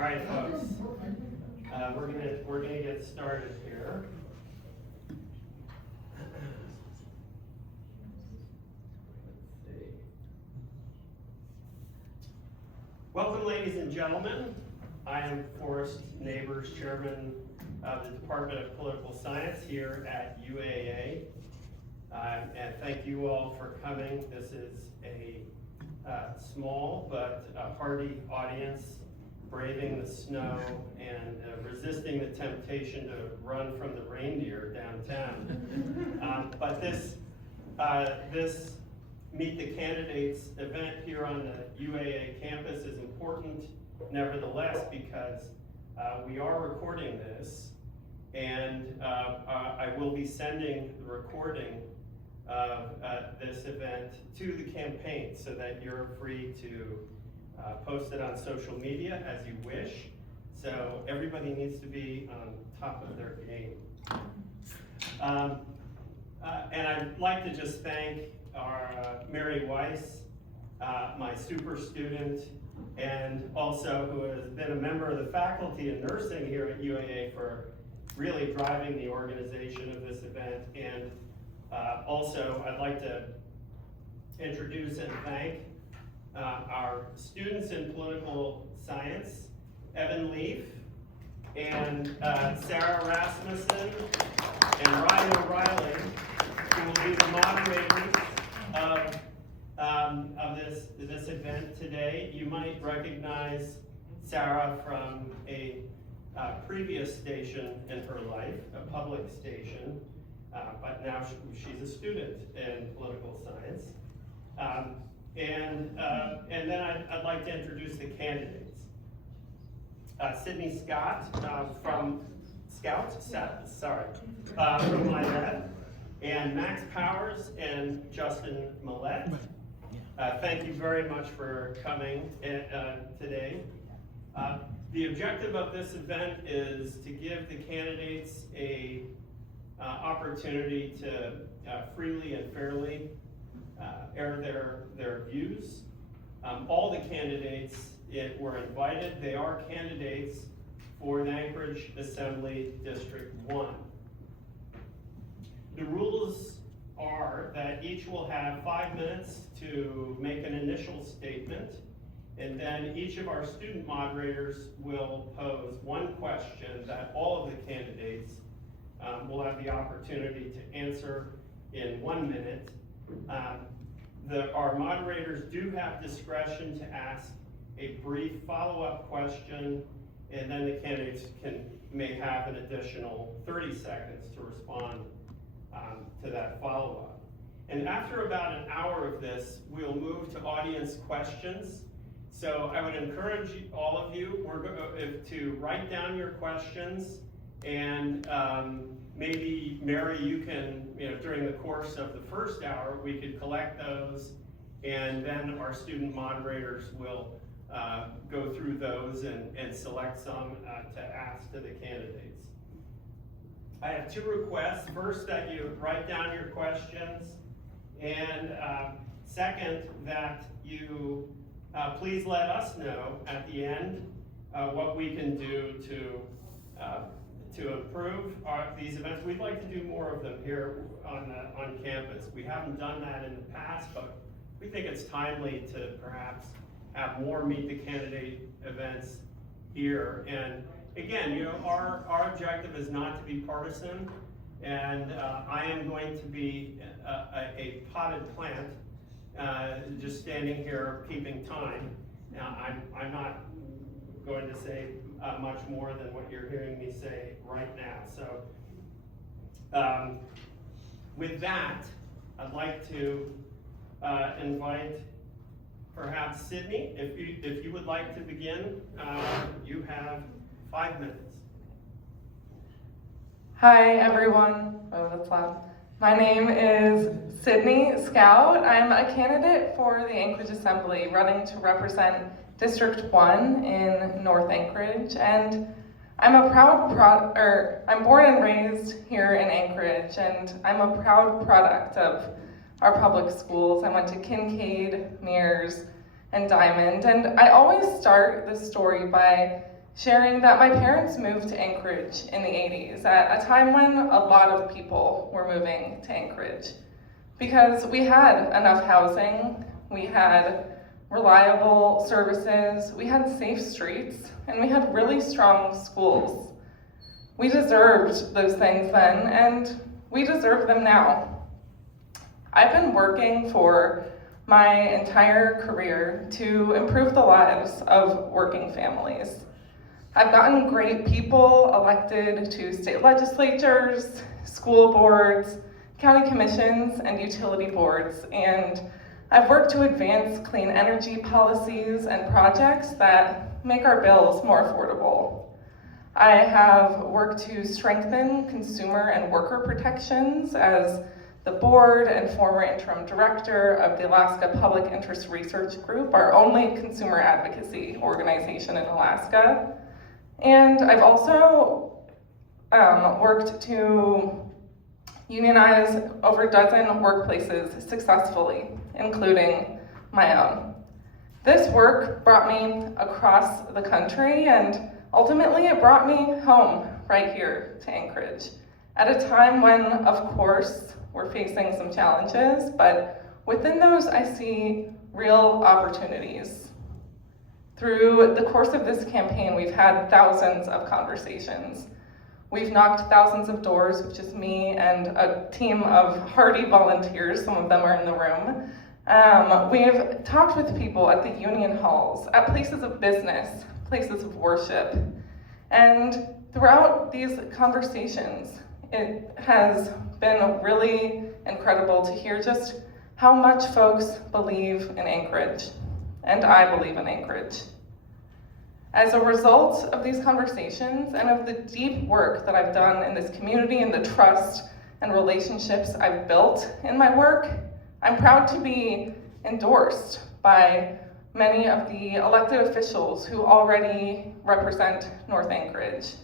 All right, folks. We're gonna get started here. Let's see. Welcome, ladies and gentlemen. I am Forrest Neighbors, Chairman of the Department of Political Science here at UAA. And thank you all for coming. This is a small but hearty audience, braving the snow and resisting the temptation to run from the reindeer downtown. But this Meet the Candidates event here on the UAA campus is important nevertheless because we are recording this, and I will be sending the recording of this event to the campaign so that you're free to post it on social media as you wish. So everybody needs to be on top of their game. And I'd like to just thank our Mary Weiss, my super student, and also who has been a member of the faculty in nursing here at UAA for really driving the organization of this event. And also, I'd like to introduce and thank our students in political science, Evan Leaf, and Sarah Rasmussen, and Ryan O'Reilly, who will be the moderators of this event today. You might recognize Sarah from a previous station in her life, a public station. But now she's a student in political science. And then I'd like to introduce the candidates. Sydney Scott from my left, and Max Powers and Justin Millette. Thank you very much for coming today. The objective of this event is to give the candidates a opportunity to freely and fairly air their views. All the candidates were invited. They are candidates for the Anchorage Assembly District 1. The rules are that each will have 5 minutes to make an initial statement, and then each of our student moderators will pose one question that all of the candidates will have the opportunity to answer in 1 minute. Our moderators do have discretion to ask a brief follow-up question, and then the candidates may have an additional 30 seconds to respond to that follow-up. And after about an hour of this, we'll move to audience questions. So I would encourage all of you to write down your questions, and maybe Mary, you can, during the course of the first hour, we could collect those, and then our student moderators will go through those and select some to ask to the candidates. I have two requests. First, that you write down your questions, and second, that you please let us know at the end what we can do to improve these events. We'd like to do more of them here on campus. We haven't done that in the past, but we think it's timely to perhaps have more Meet the Candidate events here. And again, our objective is not to be partisan, and I am going to be a potted plant, just standing here keeping time. Now, I'm not going to say much more than what you're hearing me say right now. So with that, I'd like to invite perhaps Sydney, if you would like to begin. You have 5 minutes. Hi everyone. Oh, that's loud. My name is Sydney Scout. I'm a candidate for the Anchorage Assembly, running to represent District 1 in North Anchorage, and I'm I'm born and raised here in Anchorage, and I'm a proud product of our public schools. I went to Kincaid, Mears, and Diamond, and I always start the story by sharing that my parents moved to Anchorage in the 80s at a time when a lot of people were moving to Anchorage because we had enough housing, we had reliable services, we had safe streets, and we had really strong schools. We deserved those things then, and we deserve them now. I've been working for my entire career to improve the lives of working families. I've gotten great people elected to state legislatures, school boards, county commissions, and utility boards, and I've worked to advance clean energy policies and projects that make our bills more affordable. I have worked to strengthen consumer and worker protections as the board and former interim director of the Alaska Public Interest Research Group, our only consumer advocacy organization in Alaska. And I've also worked to unionize over a dozen workplaces successfully, including my own. This work brought me across the country, and ultimately it brought me home right here to Anchorage at a time when, of course, we're facing some challenges, but within those I see real opportunities. Through the course of this campaign, we've had thousands of conversations. We've knocked thousands of doors with just me and a team of hardy volunteers, some of them are in the room. We've talked with people at the union halls, at places of business, places of worship. And throughout these conversations, it has been really incredible to hear just how much folks believe in Anchorage, and I believe in Anchorage. As a result of these conversations and of the deep work that I've done in this community and the trust and relationships I've built in my work, I'm proud to be endorsed by many of the elected officials who already represent North Anchorage.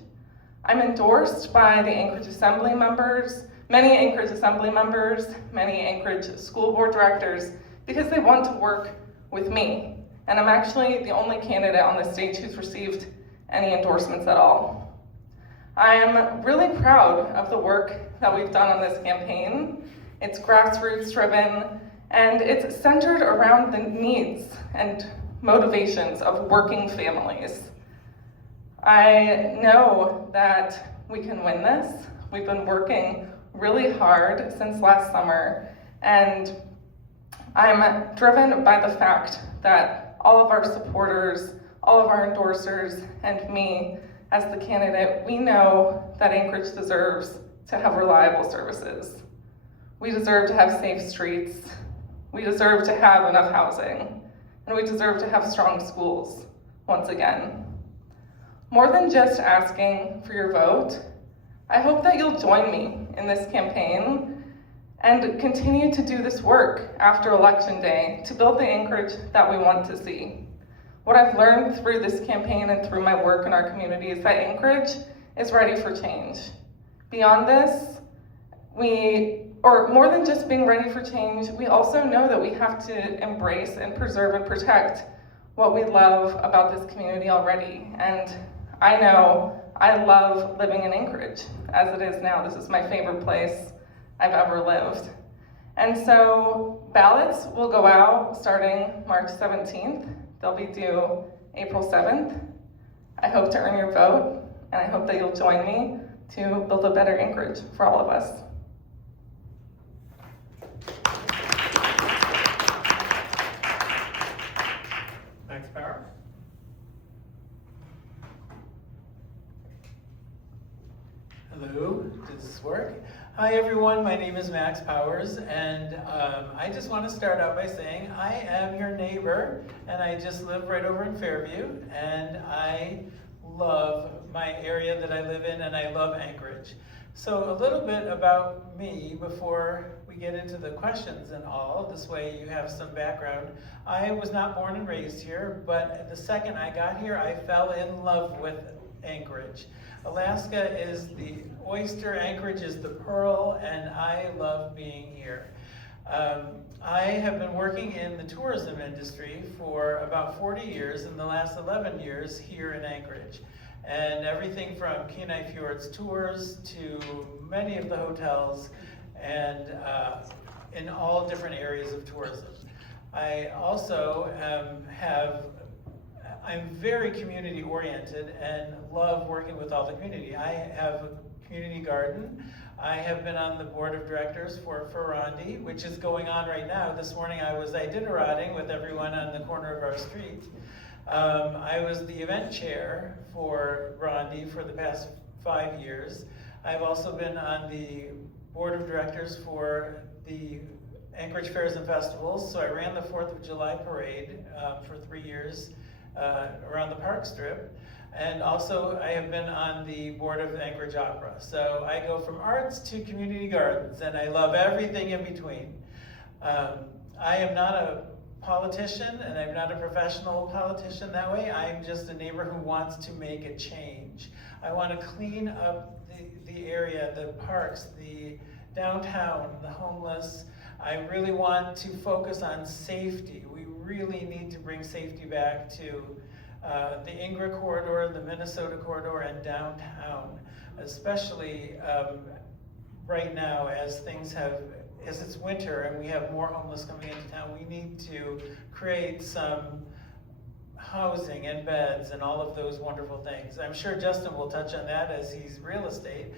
I'm endorsed by the Anchorage Assembly members, many Anchorage Assembly members, many Anchorage school board directors, because they want to work with me. And I'm actually the only candidate on this stage who's received any endorsements at all. I am really proud of the work that we've done on this campaign. It's grassroots driven, and it's centered around the needs and motivations of working families. I know that we can win this. We've been working really hard since last summer, and I'm driven by the fact that all of our supporters, all of our endorsers, and me as the candidate, we know that Anchorage deserves to have reliable services. We deserve to have safe streets. We deserve to have enough housing. And we deserve to have strong schools, once again. More than just asking for your vote, I hope that you'll join me in this campaign and continue to do this work after Election Day to build the Anchorage that we want to see. What I've learned through this campaign and through my work in our community is that Anchorage is ready for change. Beyond this, more than just being ready for change, we also know that we have to embrace and preserve and protect what we love about this community already. And I know I love living in Anchorage as it is now. This is my favorite place I've ever lived. And so ballots will go out starting March 17th. They'll be due April 7th. I hope to earn your vote, and I hope that you'll join me to build a better Anchorage for all of us. Max Power. Hello, does this work? Hi everyone, my name is Max Powers, and I just want to start out by saying I am your neighbor, and I just live right over in Fairview, and I love my area that I live in, and I love Anchorage. So a little bit about me before we get into the questions and all, this way you have some background. I was not born and raised here, but the second I got here, I fell in love with Anchorage. Alaska is the oyster, Anchorage is the pearl, and I love being here. I have been working in the tourism industry for about 40 years, and the last 11 years here in Anchorage. and everything from Kenai Fjords tours to many of the hotels, and in all different areas of tourism. I also I'm very community oriented and love working with all the community. I have a community garden. I have been on the board of directors for Rondi, which is going on right now. This morning I was Iditaroding with everyone on the corner of our street. I was the event chair for Rondi for the past 5 years. I've also been on the board of directors for the Anchorage Fairs and Festivals. So I ran the 4th of July parade for 3 years around the park strip. And also I have been on the board of Anchorage Opera. So I go from arts to community gardens, and I love everything in between. I am not a politician, and I'm not a professional politician that way. I'm just a neighbor who wants to make a change. I want to clean up the area, the parks, the downtown, the homeless. I really want to focus on safety. We really need to bring safety back to the Ingra corridor, the Minnesota corridor, and downtown, especially right now as it's winter and we have more homeless coming into town. We need to create some housing and beds and all of those wonderful things. I'm sure Justin will touch on that as he's real estate,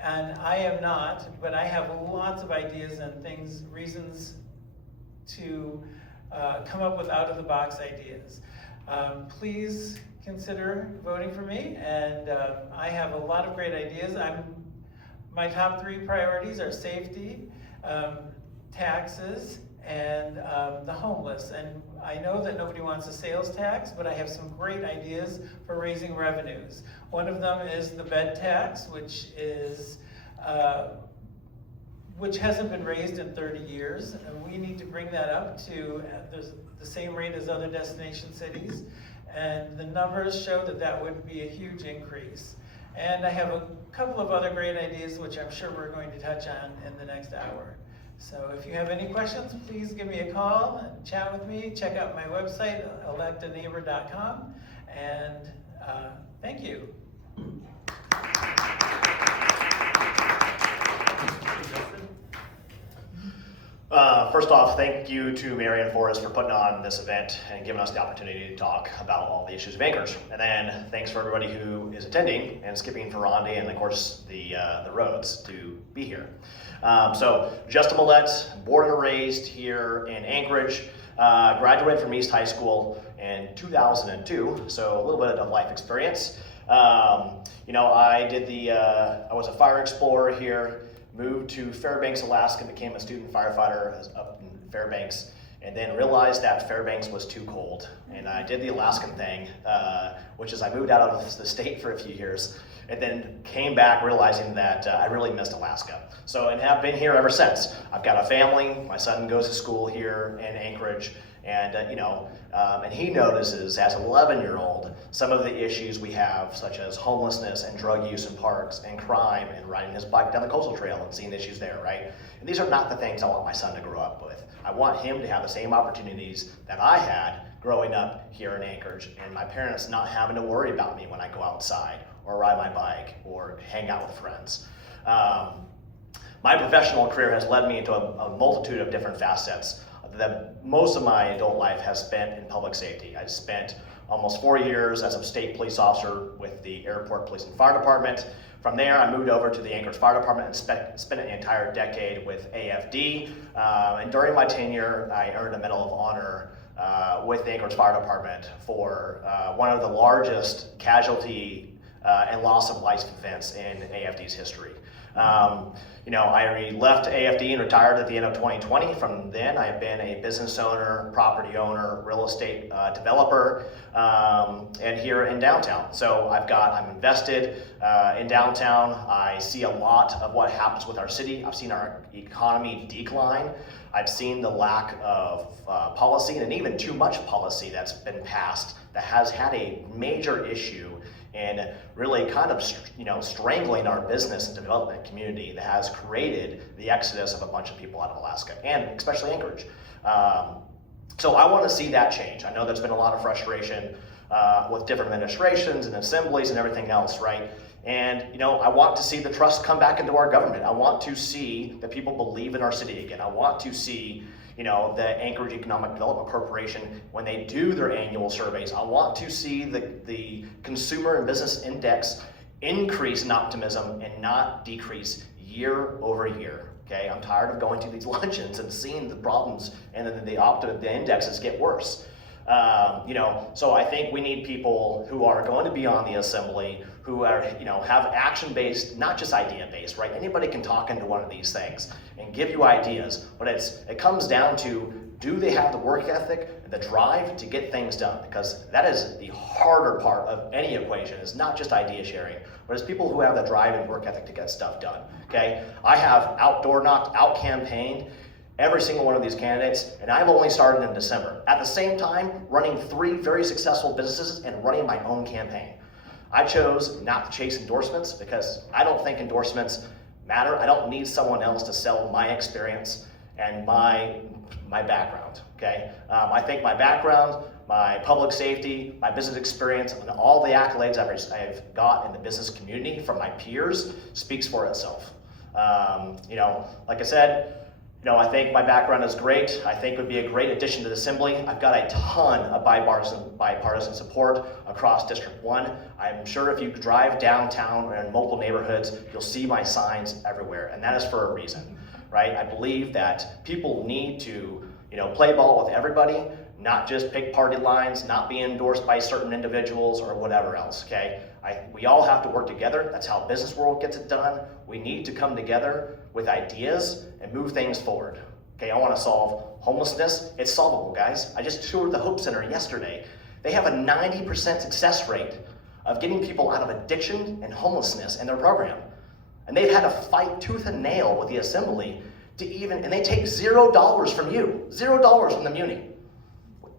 and I am not, but I have lots of ideas and reasons to come up with out-of-the-box ideas. Please consider voting for me, and I have a lot of great ideas. My top 3 priorities are safety, taxes, and the homeless. And I know that nobody wants a sales tax, but I have some great ideas for raising revenues. One of them is the bed tax, which hasn't been raised in 30 years, and we need to bring that up to the same rate as other destination cities, and the numbers show that would be a huge increase. And I have a couple of other great ideas which I'm sure we're going to touch on in the next hour. So if you have any questions, please give me a call and chat with me. Check out my website, electaneighbor.com, and thank you. First off, thank you to Marion Forrest for putting on this event and giving us the opportunity to talk about all the issues of Anchorage. And then thanks for everybody who is attending and skipping for Rondi and of course the roads to be here. So Justin Millette, born and raised here in Anchorage, graduated from East High School in 2002, so a little bit of life experience. I was a fire explorer here. Moved to Fairbanks, Alaska, became a student firefighter up in Fairbanks, and then realized that Fairbanks was too cold. And I did the Alaskan thing, which is I moved out of the state for a few years, and then came back realizing that I really missed Alaska. So, and have been here ever since. I've got a family, my son goes to school here in Anchorage, and and he notices as an 11-year-old some of the issues we have, such as homelessness and drug use in parks and crime and riding his bike down the coastal trail and seeing issues there, right? And these are not the things I want my son to grow up with. I want him to have the same opportunities that I had growing up here in Anchorage, and my parents not having to worry about me when I go outside or ride my bike or hang out with friends. My professional career has led me into a multitude of different facets that most of my adult life has spent in public safety. I spent almost 4 years as a state police officer with the Airport Police and Fire Department. From there, I moved over to the Anchorage Fire Department and spent an entire decade with AFD. And during my tenure, I earned a Medal of Honor with the Anchorage Fire Department for one of the largest casualty and loss of life events in AFD's history. I left AFD and retired at the end of 2020. From then, I have been a business owner, property owner, real estate developer, and here in downtown. So I'm invested in downtown. I see a lot of what happens with our city. I've seen our economy decline. I've seen the lack of policy and even too much policy that's been passed that has had a major issue and really kind of, strangling our business and development community that has created the exodus of a bunch of people out of Alaska, and especially Anchorage. So I want to see that change. I know there's been a lot of frustration with different administrations and assemblies and everything else, right? And I want to see the trust come back into our government. I want to see that people believe in our city again. I want to see the Anchorage Economic Development Corporation, when they do their annual surveys, I want to see the consumer and business index increase in optimism and not decrease year over year. Okay, I'm tired of going to these luncheons and seeing the problems and then the indexes get worse. So I think we need people who are going to be on the assembly, who are, have action-based, not just idea-based, right? Anybody can talk into one of these things and give you ideas, but it comes down to, do they have the work ethic and the drive to get things done? Because that is the harder part of any equation, is not just idea sharing, but it's people who have the drive and work ethic to get stuff done, okay? I have knocked out campaigned every single one of these candidates, and I've only started in December. At the same time, running 3 very successful businesses and running my own campaign. I chose not to chase endorsements because I don't think endorsements matter. I don't need someone else to sell my experience and my background, okay? I think my background, my public safety, my business experience, and all the accolades I've got in the business community from my peers speaks for itself. Like I said, I think my background is great. I think it would be a great addition to the Assembly. I've got a ton of bipartisan support across District 1. I'm sure if you drive downtown or in multiple neighborhoods, you'll see my signs everywhere, and that is for a reason, right? I believe that people need to, play ball with everybody, not just pick party lines, not be endorsed by certain individuals or whatever else, okay? We all have to work together. That's how business world gets it done. We need to come together with ideas and move things forward. Okay, I want to solve homelessness. It's solvable, guys. I just toured the Hope Center yesterday. They have a 90% success rate of getting people out of addiction and homelessness in their program. And they've had to fight tooth and nail with the Assembly and they take $0 from you, $0 from the muni.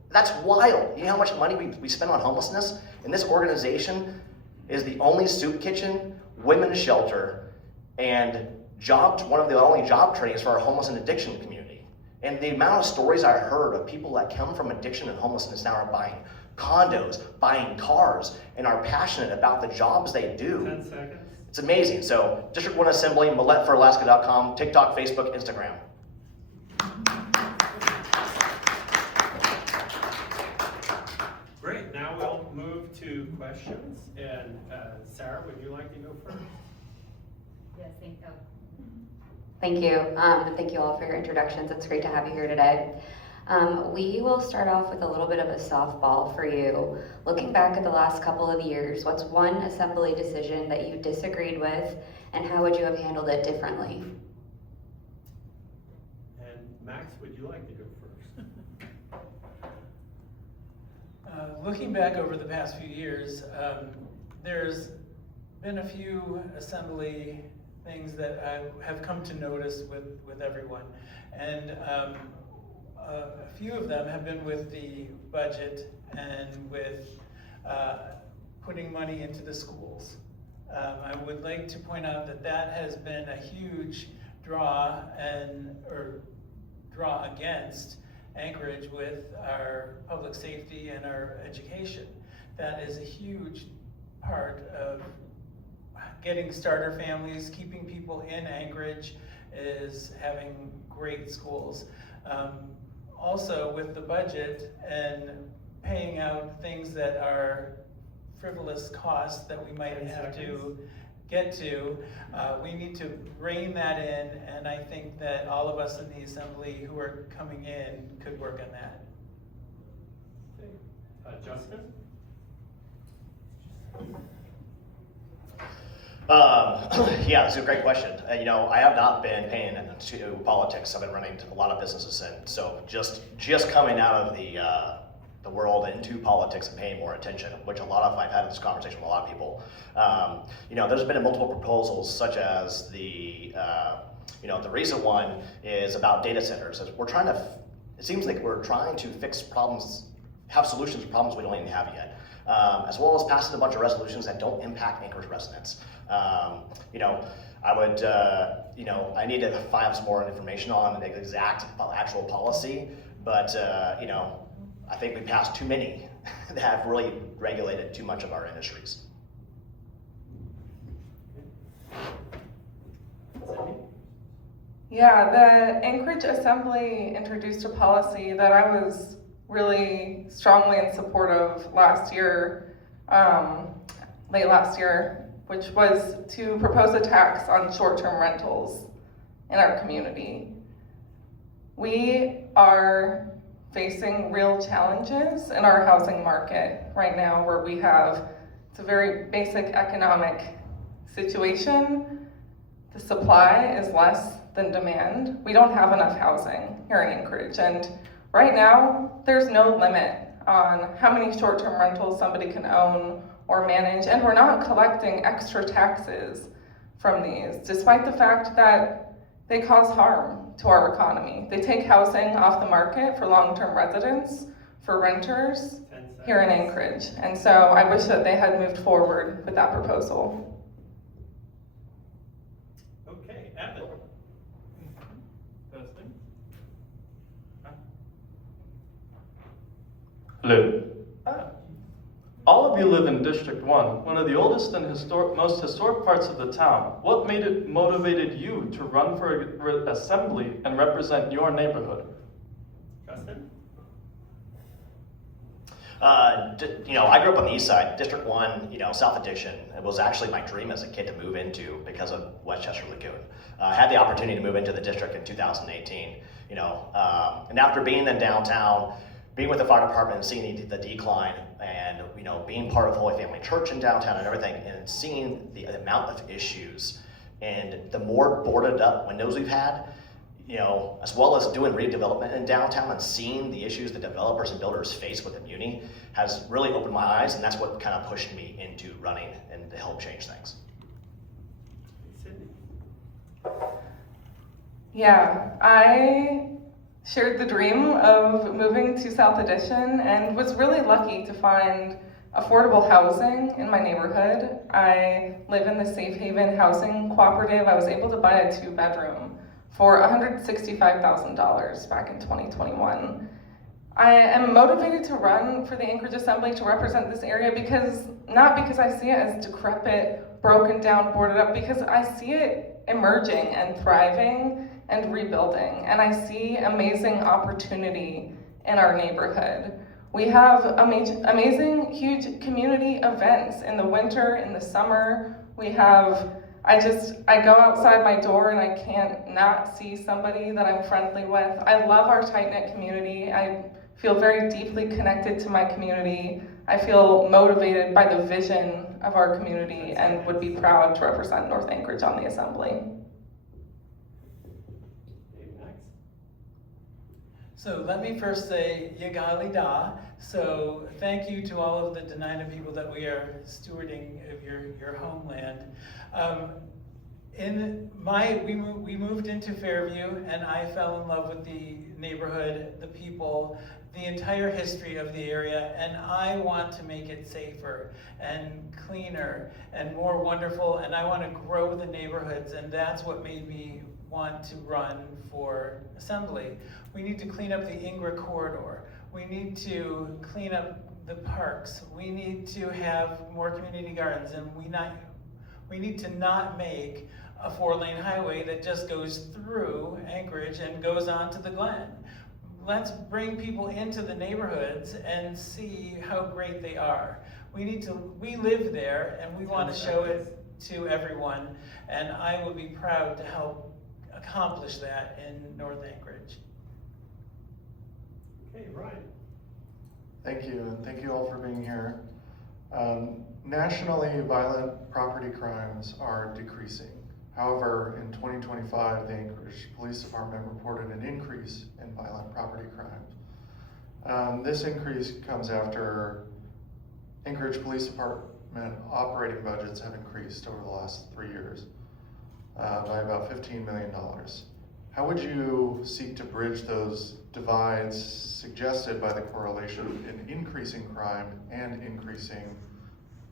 That's wild. You know how much money we spend on homelessness? And this organization is the only soup kitchen, women's shelter, and one of the only job trainings for our homeless and addiction community. And the amount of stories I heard of people that come from addiction and homelessness now are buying condos, buying cars, and are passionate about the jobs they do. 10 seconds. It's amazing. So District 1 Assembly, MilletForAlaska.com, TikTok, Facebook, Instagram. Great, now we'll move to questions. And Sarah, would you like to go first? Yes, thank you. Thank you all for your introductions. It's great to have you here today. We will start off with a little bit of a softball for you. Looking back at the last couple of years, what's one assembly decision that you disagreed with, and how would you have handled it differently? And Max, would you like to go first? Looking back over the past few years, there's been a few assembly things that I have come to notice with everyone. And a few of them have been with the budget and with putting money into the schools. I would like to point out that has been a huge draw against Anchorage with our public safety and our education. That is a huge part of getting starter families, keeping people in Anchorage, is having great schools. Also with the budget and paying out things that are frivolous costs that we might have to get to, we need to rein that in, and I think that all of us in the Assembly who are coming in could work on that. Okay. Justin? Yeah, it's a great question. I have not been paying attention to politics. I've been running a lot of businesses, and so just coming out of the world into politics and paying more attention, which I've had this conversation with a lot of people. There's been multiple proposals, such as the recent one is about data centers. It seems like we're trying to fix problems, have solutions to problems we don't even have yet, as well as passing a bunch of resolutions that don't impact Anchorage residents. I need to find some more information on the exact actual policy, but I think we passed too many that have really regulated too much of our industries. Sydney? Yeah, the Anchorage Assembly introduced a policy that I was really strongly in support of last year, late last year, which was to propose a tax on short-term rentals in our community. We are facing real challenges in our housing market right now where we have, it's a very basic economic situation. The supply is less than demand. We don't have enough housing here in Anchorage, and right now there's no limit on how many short-term rentals somebody can own or manage, and we're not collecting extra taxes from these, despite the fact that they cause harm to our economy. They take housing off the market for long-term residents, for renters here in Anchorage, and so I wish that they had moved forward with that proposal. Okay, Evan. Testing. Hello. All of you live in District 1, one of the oldest and most historic parts of the town. What motivated you to run for assembly and represent your neighborhood? Justin? I grew up on the east side, District 1, South Addition. It was actually my dream as a kid to move into because of Westchester Lagoon. I had the opportunity to move into the district in 2018, and after being in downtown, being with the fire department and seeing the decline and, being part of Holy Family Church in downtown and everything, and seeing the amount of issues and the more boarded up windows we've had, as well as doing redevelopment in downtown and seeing the issues the developers and builders face with the muni has really opened my eyes, and that's what kind of pushed me into running and to help change things. Sydney? Yeah, I shared the dream of moving to South Addition and was really lucky to find affordable housing in my neighborhood. I live in the Safe Haven Housing Cooperative. I was able to buy a 2-bedroom for $165,000 back in 2021. I am motivated to run for the Anchorage Assembly to represent this area not because I see it as decrepit, broken down, boarded up, because I see it emerging and thriving and rebuilding, and I see amazing opportunity in our neighborhood. We have amazing, huge community events in the winter, in the summer. I go outside my door and I can't not see somebody that I'm friendly with. I love our tight-knit community. I feel very deeply connected to my community. I feel motivated by the vision of our community and would be proud to represent North Anchorage on the Assembly. So let me first say Yagali Da. So thank you to all of the Dena'ina people that we are stewarding of your homeland. We moved into Fairview, and I fell in love with the neighborhood, the people, the entire history of the area, and I want to make it safer and cleaner and more wonderful, and I want to grow the neighborhoods, and that's what made me want to run for assembly. We need to clean up the Ingra corridor. We need to clean up the parks. We need to have more community gardens, and we need to not make a 4-lane highway that just goes through Anchorage and goes on to the Glen. Let's bring people into the neighborhoods and see how great they are. We live there, and we want to show it to everyone, and I would be proud to help accomplish that in North Anchorage. Okay, Ryan. Thank you, and thank you all for being here. Nationally, violent property crimes are decreasing. However, in 2025, the Anchorage Police Department reported an increase in violent property crimes. This increase comes after Anchorage Police Department operating budgets have increased over the last 3 years by about $15 million. How would you seek to bridge those divides suggested by the correlation in increasing crime and increasing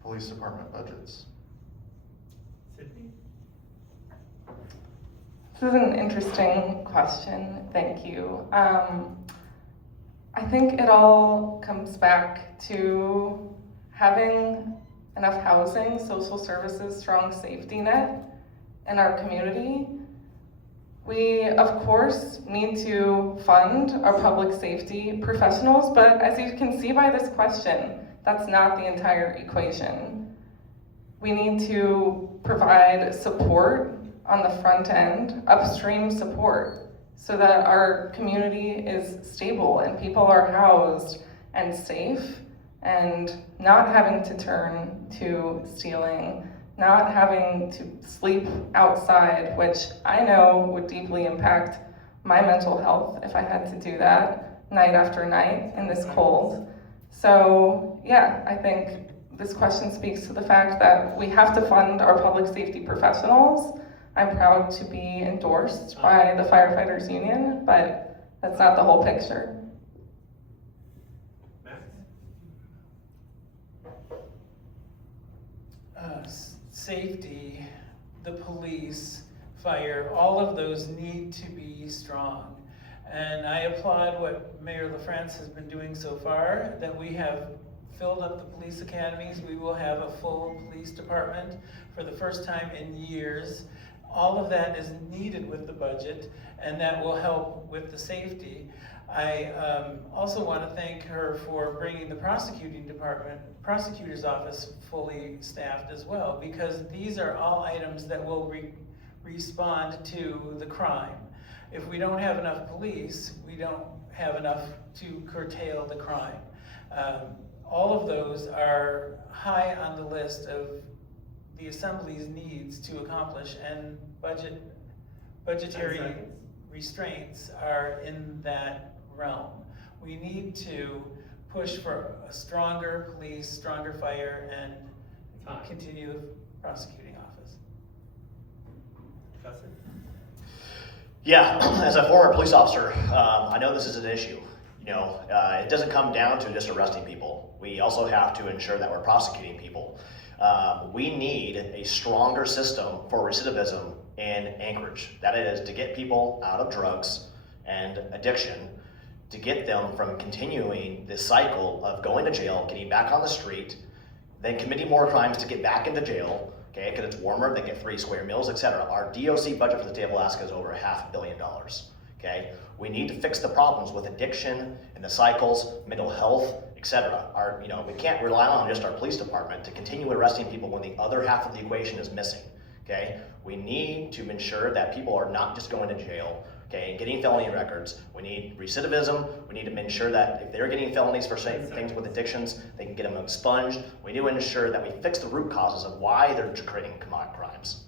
police department budgets? Sydney? This is an interesting question, thank you. I think it all comes back to having enough housing, social services, strong safety net in our community. We, of course, need to fund our public safety professionals, but as you can see by this question, that's not the entire equation. We need to provide support on the front end, upstream support, so that our community is stable and people are housed and safe and not having to turn to stealing, not having to sleep outside, which I know would deeply impact my mental health if I had to do that night after night in this cold. So yeah, I think this question speaks to the fact that we have to fund our public safety professionals. I'm proud to be endorsed by the Firefighters Union, but that's not the whole picture. Safety, the police, fire, all of those need to be strong. And I applaud what Mayor LaFrance has been doing so far, that we have filled up the police academies. We will have a full police department for the first time in years. All of that is needed with the budget, and that will help with the safety. I also want to thank her for bringing the prosecutor's office fully staffed as well, because these are all items that will respond to the crime. If we don't have enough police, we don't have enough to curtail the crime. All of those are high on the list of the Assembly's needs to accomplish, and budgetary restraints are in that realm. We need to push for a stronger police, stronger fire, and continue the prosecuting office. Justin? Yeah, as a former police officer, I know this is an issue. It doesn't come down to just arresting people. We also have to ensure that we're prosecuting people. We need a stronger system for recidivism in Anchorage. That is, to get people out of drugs and addiction, to get them from continuing this cycle of going to jail, getting back on the street, then committing more crimes to get back into jail, okay, because it's warmer, they get 3 square meals, etc. Our DOC budget for the state of Alaska is over $500 million, okay? We need to fix the problems with addiction and the cycles, mental health, etc. We can't rely on just our police department to continue arresting people when the other half of the equation is missing, okay? We need to ensure that people are not just going to jail, okay, and getting felony records. We need recidivism. We need to ensure that if they're getting felonies for certain things with addictions, they can get them expunged. We need to ensure that we fix the root causes of why they're committing crimes.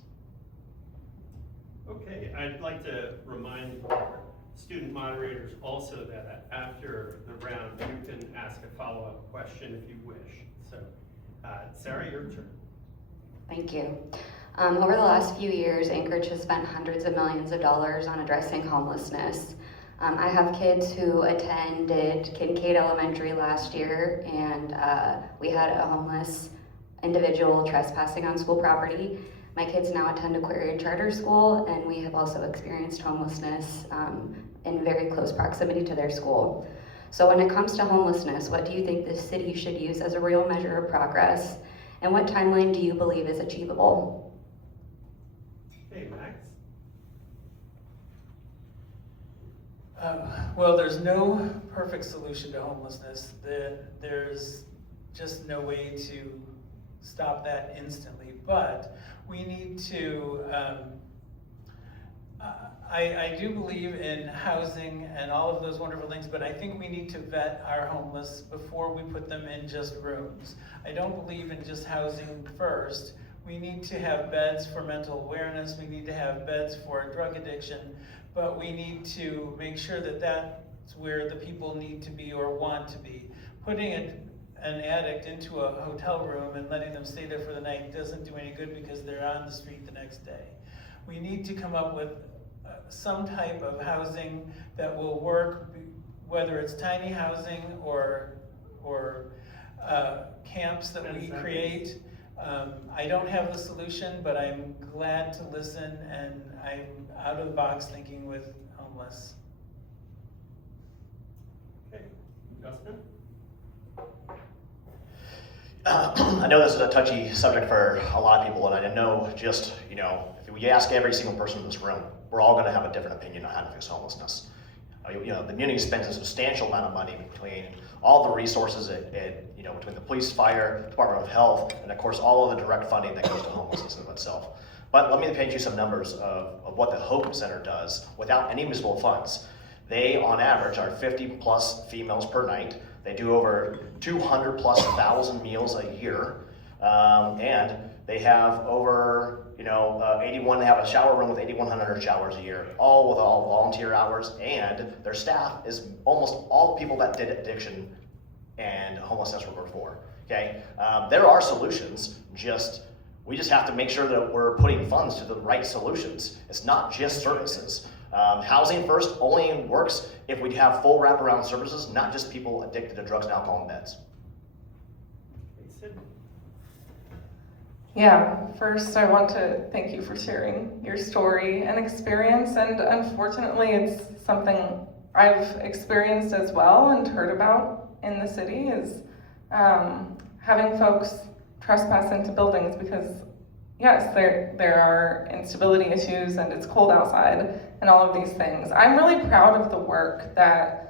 Okay, I'd like to remind our student moderators also that after the round, you can ask a follow-up question if you wish. So, Sarah, your turn. Thank you. Over the last few years, Anchorage has spent hundreds of millions of dollars on addressing homelessness. I have kids who attended Kincaid Elementary last year, and we had a homeless individual trespassing on school property. My kids now attend Aquarian Charter School, and we have also experienced homelessness in very close proximity to their school. So when it comes to homelessness, what do you think the city should use as a real measure of progress? And what timeline do you believe is achievable? Hey, Max. Well, there's no perfect solution to homelessness. There's just no way to stop that instantly, but we need to, I do believe in housing and all of those wonderful things, but I think we need to vet our homeless before we put them in just rooms. I don't believe in just housing first. We need to have beds for mental awareness, we need to have beds for drug addiction, but we need to make sure that that's where the people need to be or want to be. Putting an addict into a hotel room and letting them stay there for the night doesn't do any good because they're on the street the next day. We need to come up with some type of housing that will work, whether it's tiny housing or camps that we create. I don't have the solution, but I'm glad to listen, and I'm out of the box thinking with homeless. Okay, Justin? I know this is a touchy subject for a lot of people, and I know just, if we ask every single person in this room, we're all going to have a different opinion on how to fix homelessness. The community spends a substantial amount of money between all the resources between the police, fire, Department of Health, and of course all of the direct funding that goes to homelessness in itself. But let me paint you some numbers of what the Hope Center does without any municipal funds. They, on average, are 50 plus females per night. They do over 200 plus thousand meals a year, and they have over 81. They have a shower room with 8,100 showers a year, all with all volunteer hours, and their staff is almost all people that did addiction and homelessness were before. Okay, there are solutions. We just have to make sure that we're putting funds to the right solutions. It's not just services. Housing first only works if we have full wraparound services, not just people addicted to drugs and alcohol and meds. Hey, Sydney. Yeah, first I want to thank you for sharing your story and experience, and unfortunately it's something I've experienced as well and heard about in the city is having folks trespass into buildings because yes, there are instability issues and it's cold outside and all of these things. I'm really proud of the work that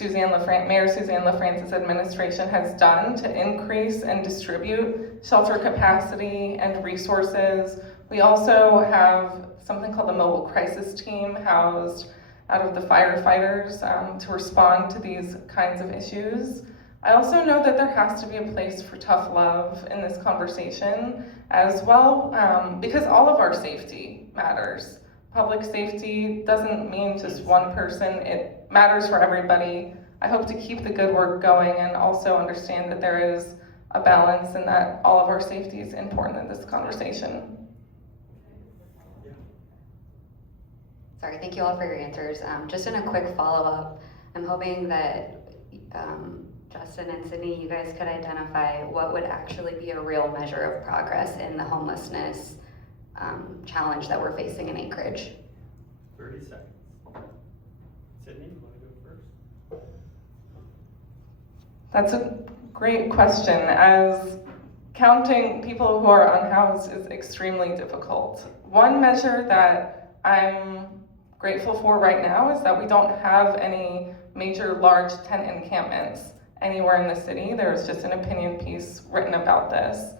Mayor Suzanne LaFrance's administration has done to increase and distribute shelter capacity and resources. We also have something called the Mobile Crisis Team housed out of the firefighters to respond to these kinds of issues. I also know that there has to be a place for tough love in this conversation as well, because all of our safety matters. Public safety doesn't mean just one person, it matters for everybody. I hope to keep the good work going and also understand that there is a balance and that all of our safety is important in this conversation. Sorry, thank you all for your answers. Just in a quick follow-up, I'm hoping that Justin and Sydney, you guys could identify what would actually be a real measure of progress in the homelessness challenge that we're facing in Anchorage. 30 seconds. Sydney, you want to go first? That's a great question, as counting people who are unhoused is extremely difficult. One measure that I'm grateful for right now is that we don't have any major large tent encampments anywhere in the city. There's just an opinion piece written about this.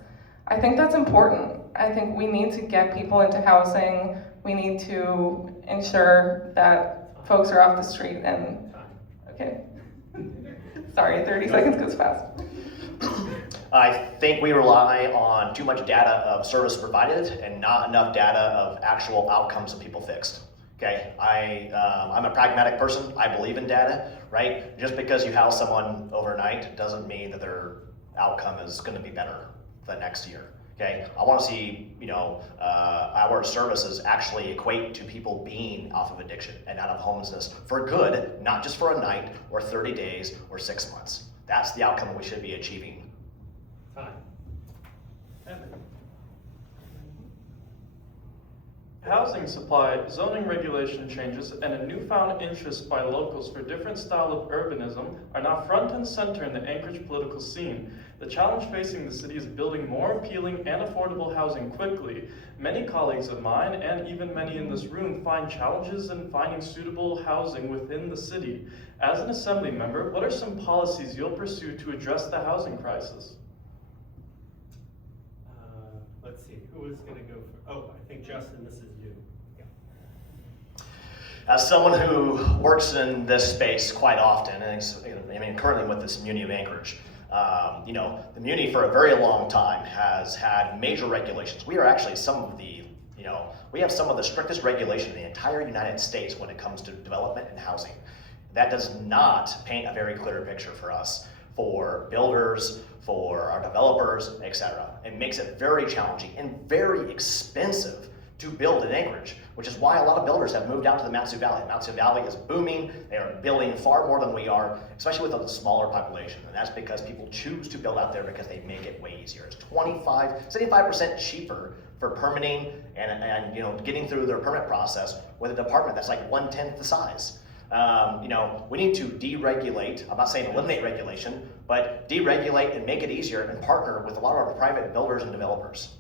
I think that's important. I think we need to get people into housing. We need to ensure that folks are off the street and, okay. Sorry, 30 seconds goes fast. I think we rely on too much data of service provided and not enough data of actual outcomes of people fixed. Okay, I'm a pragmatic person. I believe in data, right? Just because you house someone overnight doesn't mean that their outcome is going to be better the next year. Okay, I want to see, our services actually equate to people being off of addiction and out of homelessness for good, not just for a night or 30 days or 6 months. That's the outcome we should be achieving. Time. Evan. Housing supply, zoning regulation changes, and a newfound interest by locals for different style of urbanism are now front and center in the Anchorage political scene. The challenge facing the city is building more appealing and affordable housing quickly. Many colleagues of mine, and even many in this room, find challenges in finding suitable housing within the city. As an assembly member, what are some policies you'll pursue to address the housing crisis? Let's see, who is going to go for, I think Justin, this is you. As someone who works in this space quite often, and currently with this Muni of Anchorage, the Muni for a very long time has had major regulations. We are actually we have some of the strictest regulation in the entire United States when it comes to development and housing. That does not paint a very clear picture for us, for builders, for our developers, etc. It makes it very challenging and very expensive to build in Anchorage, which is why a lot of builders have moved out to the Mat-Su Valley. Mat-Su Valley is booming. They are building far more than we are, especially with a smaller population. And that's because people choose to build out there because they make it way easier. It's 75% cheaper for permitting and getting through their permit process with a department that's like 1/10 the size. We need to deregulate. I'm not saying eliminate regulation, but deregulate and make it easier and partner with a lot of our private builders and developers.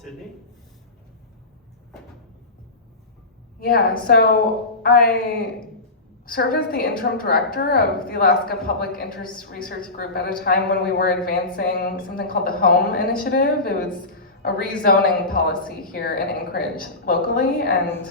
Sydney? Yeah, so I served as the interim director of the Alaska Public Interest Research Group at a time when we were advancing something called the Home Initiative. It was a rezoning policy here in Anchorage locally, and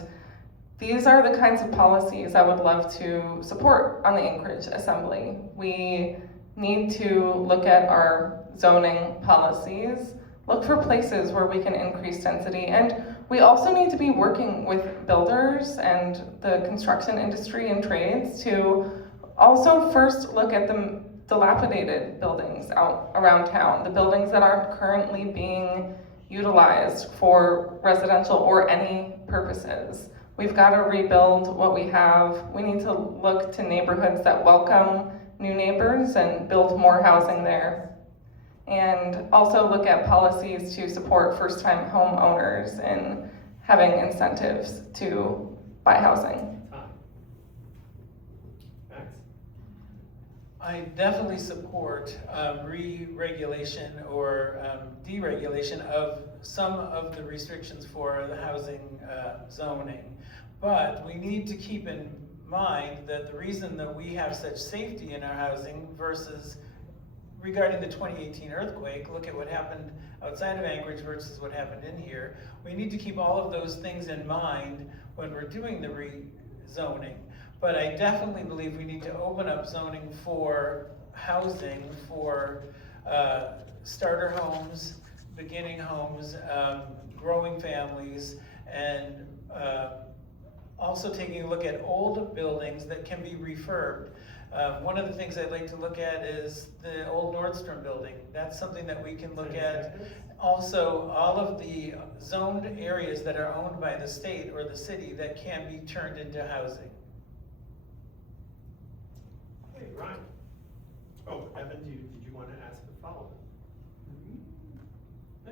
these are the kinds of policies I would love to support on the Anchorage Assembly. We need to look at our zoning policies, look for places where we can increase density, and we also need to be working with builders and the construction industry and trades to also first look at the dilapidated buildings out around town, the buildings that aren't currently being utilized for residential or any purposes. We've got to rebuild what we have. We need to look to neighborhoods that welcome new neighbors and build more housing there. And also look at policies to support first-time homeowners and having incentives to buy housing. Max? I definitely support re-regulation or deregulation of some of the restrictions for the housing zoning. But we need to keep in mind that the reason that we have such safety in our housing versus regarding the 2018 earthquake, look at what happened outside of Anchorage versus what happened in here. We need to keep all of those things in mind when we're doing the rezoning. But I definitely believe we need to open up zoning for housing, for starter homes, beginning homes, growing families, and also taking a look at old buildings that can be refurbed. One of the things I'd like to look at is the old Nordstrom building. That's something that we can look at. Also, all of the zoned areas that are owned by the state or the city that can be turned into housing. Hey, Ryan. Oh, Evan, did you want to ask a follow-up?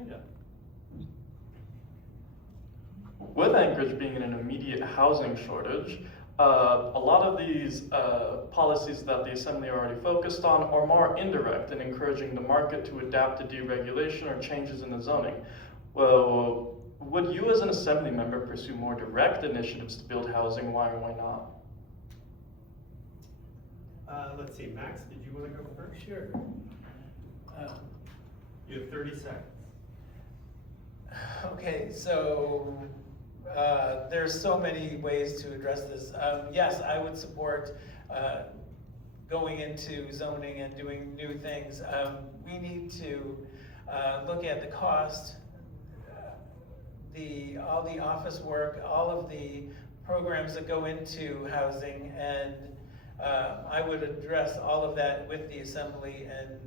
Yeah. With Anchorage being in an immediate housing shortage, a lot of these policies that the Assembly are already focused on are more indirect in encouraging the market to adapt to deregulation or changes in the zoning. Well, would you as an Assembly member pursue more direct initiatives to build housing? Why or why not? Let's see, Max, did you want to go first? Sure. You have 30 seconds. Okay, so there's so many ways to address this. Yes, I would support going into zoning and doing new things. We need to look at the cost, all the office work, all of the programs that go into housing, and I would address all of that with the Assembly and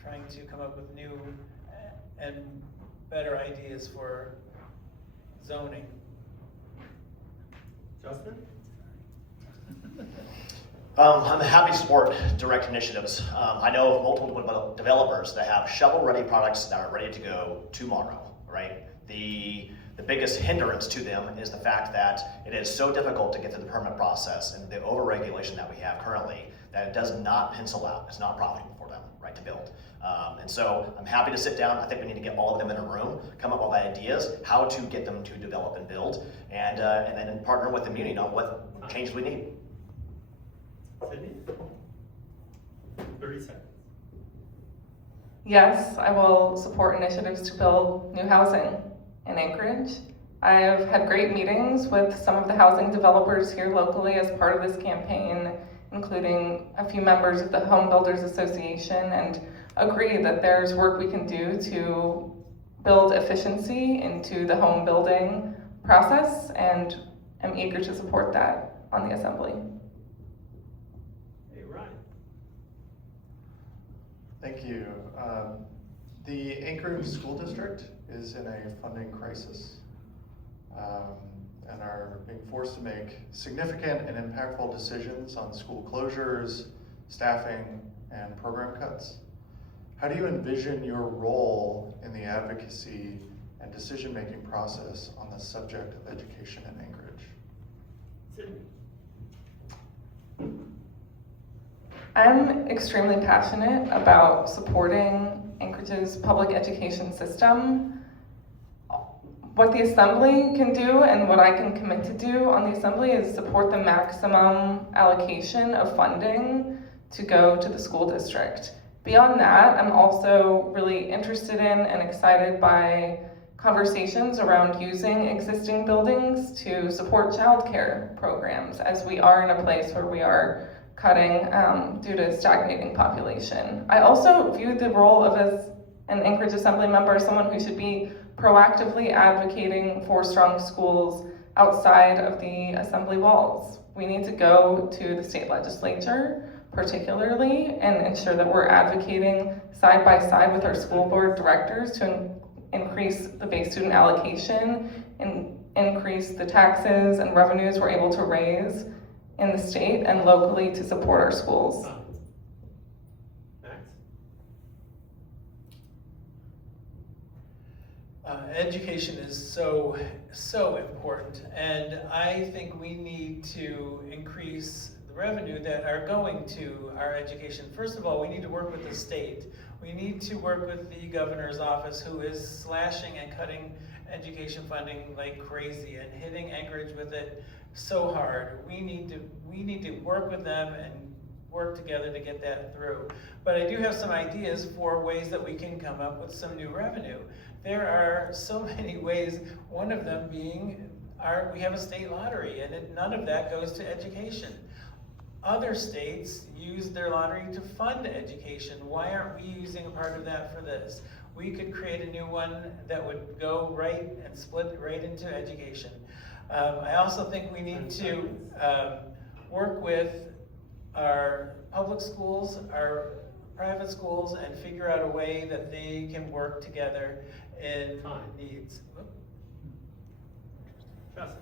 trying to come up with new and better ideas for zoning. Justin? I'm happy to support direct initiatives. I know of multiple developers that have shovel-ready products that are ready to go tomorrow, right? The biggest hindrance to them is the fact that it is so difficult to get through the permit process and the over-regulation that we have currently that it does not pencil out. It's not profitable for them, right, to build. And so I'm happy to sit down. I think we need to get all of them in a room, come up with ideas, how to get them to develop and build, and then partner with the community on what changes we need. Sydney? 30 seconds. Yes, I will support initiatives to build new housing in Anchorage. I have had great meetings with some of the housing developers here locally as part of this campaign, including a few members of the Home Builders Association, and agree that there's work we can do to build efficiency into the home building process, and am eager to support that on the Assembly. Hey, Ryan. Thank you. The Anchorage School District is in a funding crisis and are being forced to make significant and impactful decisions on school closures, staffing, and program cuts. How do you envision your role in the advocacy and decision-making process on the subject of education in Anchorage? Sydney? I'm extremely passionate about supporting Anchorage's public education system. What the Assembly can do and what I can commit to do on the Assembly is support the maximum allocation of funding to go to the school district. Beyond that, I'm also really interested in and excited by conversations around using existing buildings to support childcare programs, as we are in a place where we are cutting due to stagnating population. I also view the role of as an Anchorage Assembly member as someone who should be proactively advocating for strong schools outside of the Assembly walls. We need to go to the state legislature particularly and ensure that we're advocating side by side with our school board directors to increase the base student allocation and increase the taxes and revenues we're able to raise in the state and locally to support our schools. Max? Education is so important, and I think we need to increase the revenue that are going to our education. First of all, we need to work with the state. We need to work with the governor's office, who is slashing and cutting education funding like crazy and hitting Anchorage with it so hard. We need to work with them and work together to get that through. But I do have some ideas for ways that we can come up with some new revenue. There are so many ways, one of them being we have a state lottery, and none of that goes to education. Other states use their lottery to fund education. Why aren't we using a part of that for this? We could create a new one that would go right and split right into education. I also think we need to work with our public schools, our private schools, and figure out a way that they can work together in needs. Justin?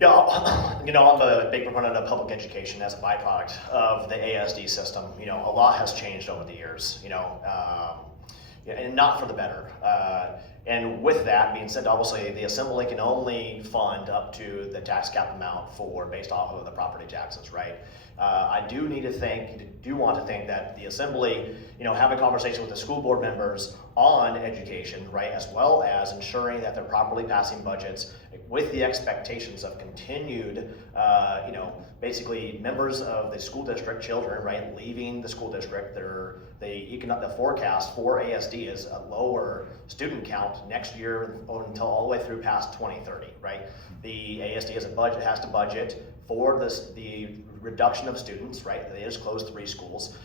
Yeah, I'm a big proponent of public education as a byproduct of the ASD system. A lot has changed over the years, and not for the better. And with that being said, obviously the Assembly can only fund up to the tax cap amount based off of the property taxes, right? I do want to think that the Assembly, have a conversation with the school board members on education, right, as well as ensuring that they're properly passing budgets with the expectations of continued, basically members of the school district, children, right, leaving the school district. The forecast for ASD is a lower student count next year until all the way through past 2030, right? The ASD has to budget for the reduction of students, right? They just closed 3 schools.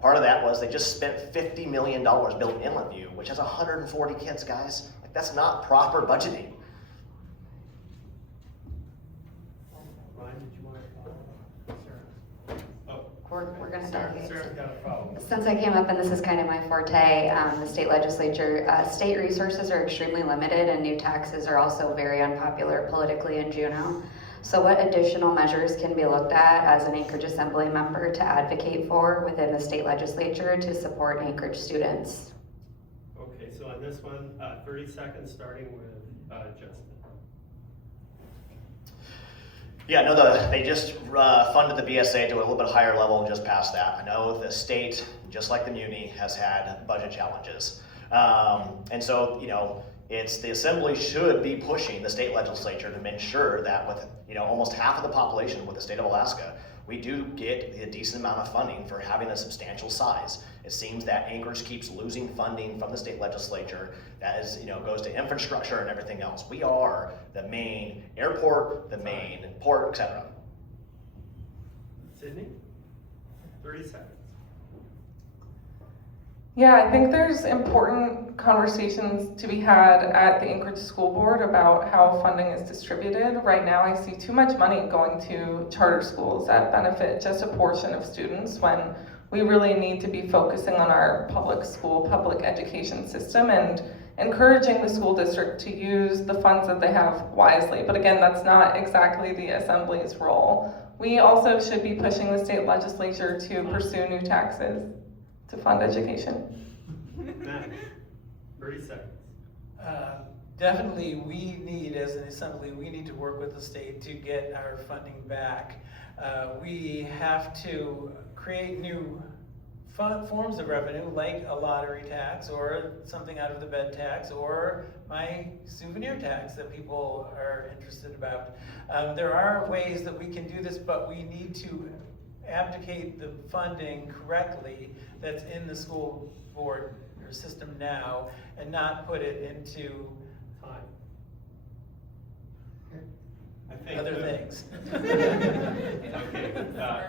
Part of that was they just spent $50 million building Inland View, which has 140 kids, guys. Like, that's not proper budgeting. Ryan, did you want to follow? We're gonna Sarah's got a follow. Since I came up and this is kind of my forte, the state legislature, state resources are extremely limited and new taxes are also very unpopular politically in Juneau. So what additional measures can be looked at as an Anchorage Assembly member to advocate for within the state legislature to support Anchorage students? Okay, so on this one, 30 seconds, starting with Justin. Yeah, no, they just funded the BSA to a little bit higher level and just passed that. I know the state, just like the Muni, has had budget challenges. And so, the Assembly should be pushing the state legislature to make sure that with, almost half of the population with the state of Alaska, we do get a decent amount of funding for having a substantial size. It seems that Anchorage keeps losing funding from the state legislature that is, goes to infrastructure and everything else. We are the main airport, the main port, etc. Sydney? 30 seconds. Yeah, I think there's important conversations to be had at the Anchorage School Board about how funding is distributed. Right now, I see too much money going to charter schools that benefit just a portion of students when we really need to be focusing on our public school, public education system and encouraging the school district to use the funds that they have wisely. But again, that's not exactly the Assembly's role. We also should be pushing the state legislature to pursue new taxes to fund education. Matt, 30 seconds. definitely we need, as an assembly, we need to work with the state to get our funding back. We have to create new forms of revenue, like a lottery tax or something out of the bed tax or my souvenir tax that people are interested about. There are ways that we can do this, but we need to abdicate the funding correctly that's in the school board or system now and not put it into Time. I think other things. Okay,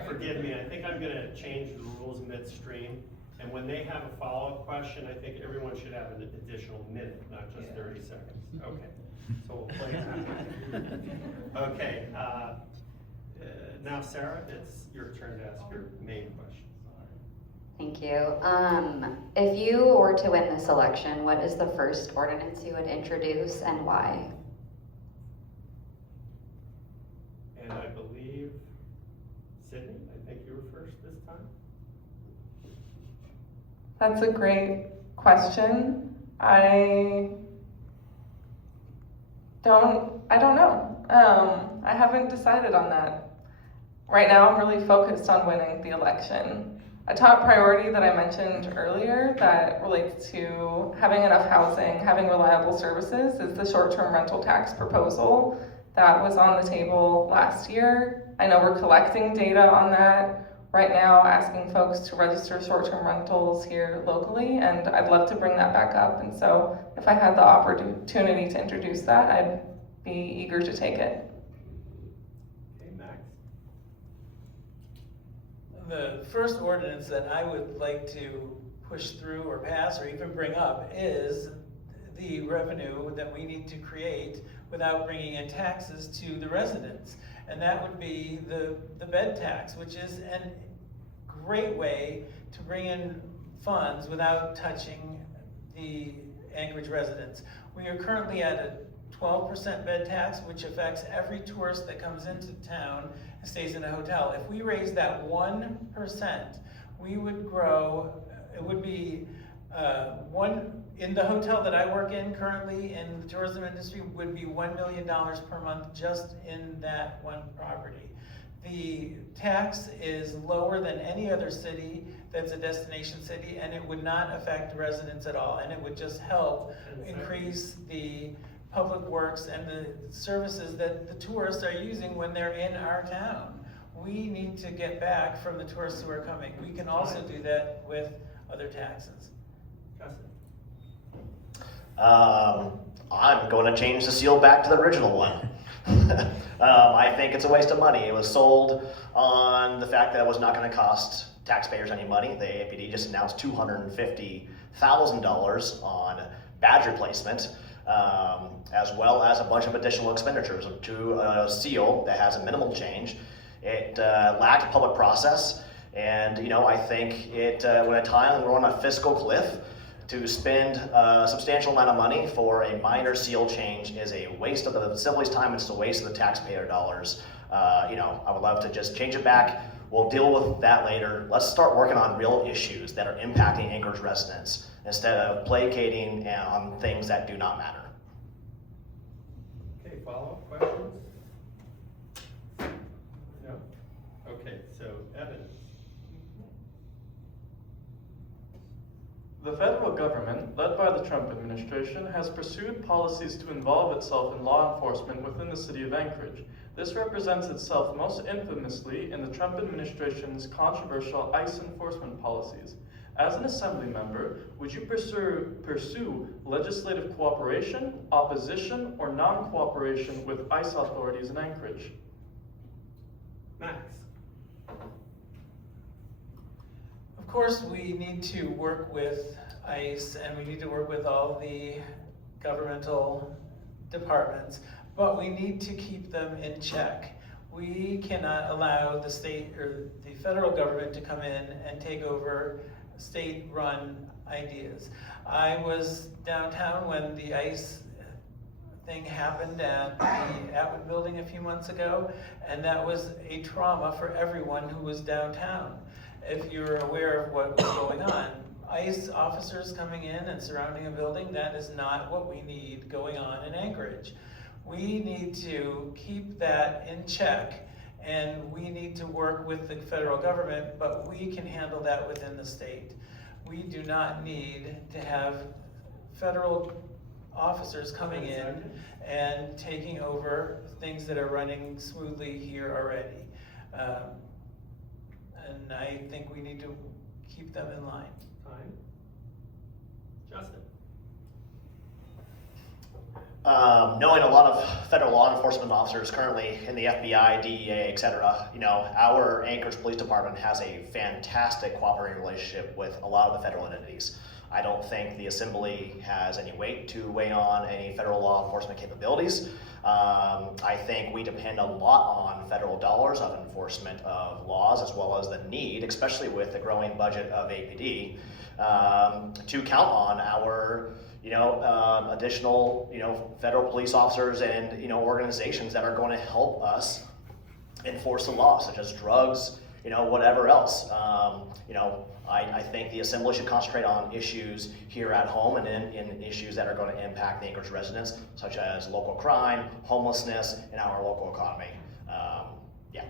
forgive me, I think I'm gonna change the rules midstream, and when they have a follow-up question, I think everyone should have an additional minute, not just 30 seconds. Okay, so we'll play that. Okay, now Sarah, it's your turn to ask your main question. Thank you. If you were to win this election, what is the first ordinance you would introduce and why? And I believe, Sydney, I think you were first this time? That's a great question. I don't know. I haven't decided on that. Right now, I'm really focused on winning the election. A top priority that I mentioned earlier that relates to having enough housing, having reliable services, is the short-term rental tax proposal that was on the table last year. I know we're collecting data on that right now, asking folks to register short-term rentals here locally, and I'd love to bring that back up. And so if I had the opportunity to introduce that, I'd be eager to take it. Okay, Max? The first ordinance that I would like to push through or pass or even bring up is the revenue that we need to create without bringing in taxes to the residents. And that would be the bed tax, which is a great way to bring in funds without touching the Anchorage residents. We are currently at a 12% bed tax, which affects every tourist that comes into town and stays in a hotel. If we raise that 1%, we would grow, it would be in the hotel that I work in currently in the tourism industry would be $1 million per month just in that one property. The tax is lower than any other city that's a destination city, and it would not affect residents at all, and it would just help increase the public works and the services that the tourists are using when they're in our town. We need to get back from the tourists who are coming. We can also do that with other taxes. I'm going to change the seal back to the original one. I think it's a waste of money. It was sold on the fact that it was not going to cost taxpayers any money. The APD just announced $250,000 on badge replacement, as well as a bunch of additional expenditures to a seal that has a minimal change. It lacked public process, and I think it, when a time we're on a fiscal cliff, to spend a substantial amount of money for a minor seal change is a waste of the Assembly's time. It's a waste of the taxpayer dollars. I would love to just change it back. We'll deal with that later. Let's start working on real issues that are impacting Anchorage residents instead of placating on things that do not matter. Okay, follow-up questions? No? Okay, so Evan. The federal government, led by the Trump administration, has pursued policies to involve itself in law enforcement within the city of Anchorage. This represents itself most infamously in the Trump administration's controversial ICE enforcement policies. As an assembly member, would you pursue legislative cooperation, opposition, or non-cooperation with ICE authorities in Anchorage? Max. Of course, we need to work with ICE and we need to work with all the governmental departments, but we need to keep them in check. We cannot allow the state or the federal government to come in and take over state-run ideas. I was downtown when the ICE thing happened at the Atwood building a few months ago, and that was a trauma for everyone who was downtown. If you're aware of what was going on, ICE officers coming in and surrounding a building. That is not what we need going on in Anchorage. We need to keep that in check, and we need to work with the federal government, but we can handle that within the state. We do not need to have federal officers coming in and taking over things that are running smoothly here already. And I think we need to keep them in line. Time. Justin. Knowing a lot of federal law enforcement officers currently in the FBI, DEA, et cetera, our Anchorage Police Department has a fantastic cooperating relationship with a lot of the federal entities. I don't think the Assembly has any weight to weigh on any federal law enforcement capabilities. I think we depend a lot on federal dollars of enforcement of laws, as well as the need, especially with the growing budget of APD, to count on our additional, federal police officers and, organizations that are going to help us enforce the law, such as drugs, whatever else. I think the Assembly should concentrate on issues here at home and in issues that are going to impact the Anchorage residents, such as local crime, homelessness, and our local economy. Yeah.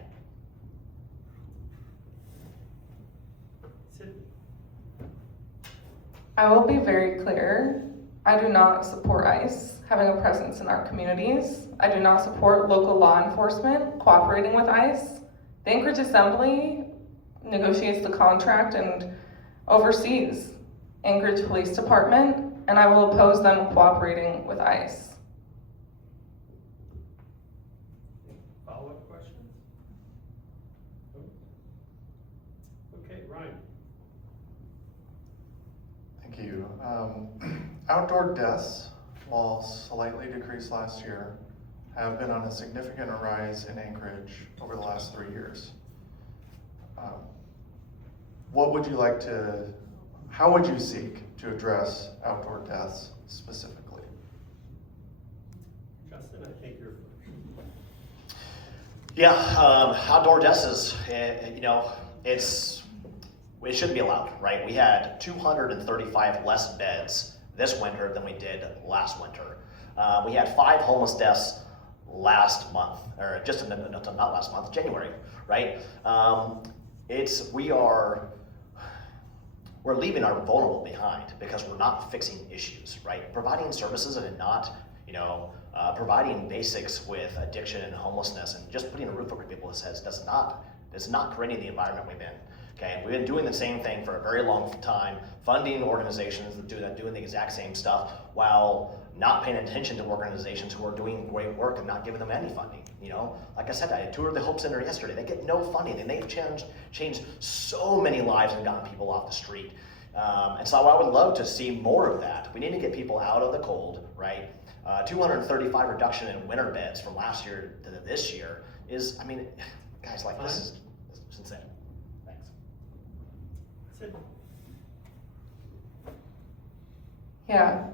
Sydney. I will be very clear. I do not support ICE having a presence in our communities. I do not support local law enforcement cooperating with ICE. The Anchorage Assembly negotiates the contract and oversees Anchorage Police Department, and I will oppose them cooperating with ICE. Follow-up questions? Okay, Ryan. Thank you. Outdoor deaths, while slightly decreased last year, have been on a significant rise in Anchorage over the last 3 years. How would you seek to address outdoor deaths specifically? Justin, I think you're. Yeah, outdoor deaths is, it shouldn't be allowed, right? We had 235 less beds this winter than we did last winter. We had 5 homeless deaths last month, or just not last month, January, right? We're leaving our vulnerable behind because we're not fixing issues, right? Providing services and not, providing basics with addiction and homelessness and just putting a roof over people's heads is not creating the environment we've been. Okay, we've been doing the same thing for a very long time, funding organizations that doing the exact same stuff while not paying attention to organizations who are doing great work and not giving them any funding. Like I said, I toured the Hope Center yesterday. They get no funding, and they've changed so many lives and gotten people off the street. And so I would love to see more of that. We need to get people out of the cold, right? 235 reduction in winter beds from last year to this year is, guys, this is insane. Thanks. Sydney. Yeah,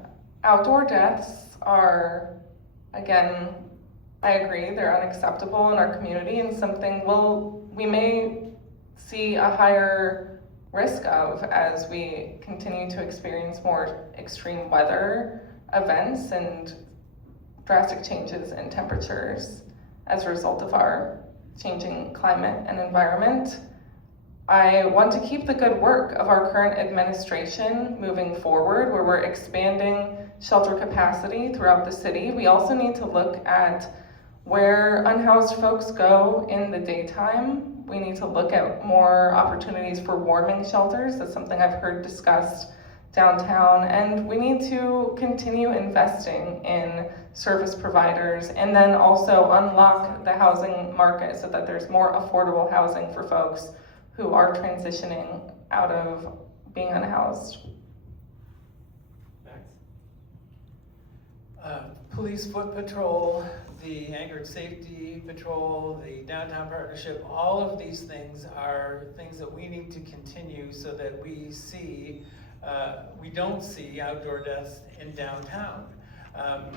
outdoor deaths are, again, I agree, they're unacceptable in our community and something we may see a higher risk of as we continue to experience more extreme weather events and drastic changes in temperatures as a result of our changing climate and environment. I want to keep the good work of our current administration moving forward, where we're expanding shelter capacity throughout the city. We also need to look at where unhoused folks go in the daytime. We need to look at more opportunities for warming shelters. That's something I've heard discussed downtown. And we need to continue investing in service providers and then also unlock the housing market so that there's more affordable housing for folks who are transitioning out of being unhoused. Max? Police foot patrol, the Anchorage Safety Patrol, the Downtown Partnership, all of these things are things that we need to continue so that we don't see outdoor deaths in downtown.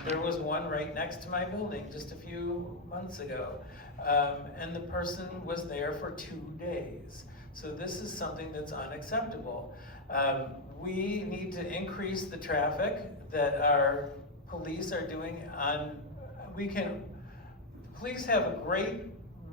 There was one right next to my building just a few months ago, and the person was there for 2 days. So this is something that's unacceptable. we need to increase the traffic that our police are doing police have a great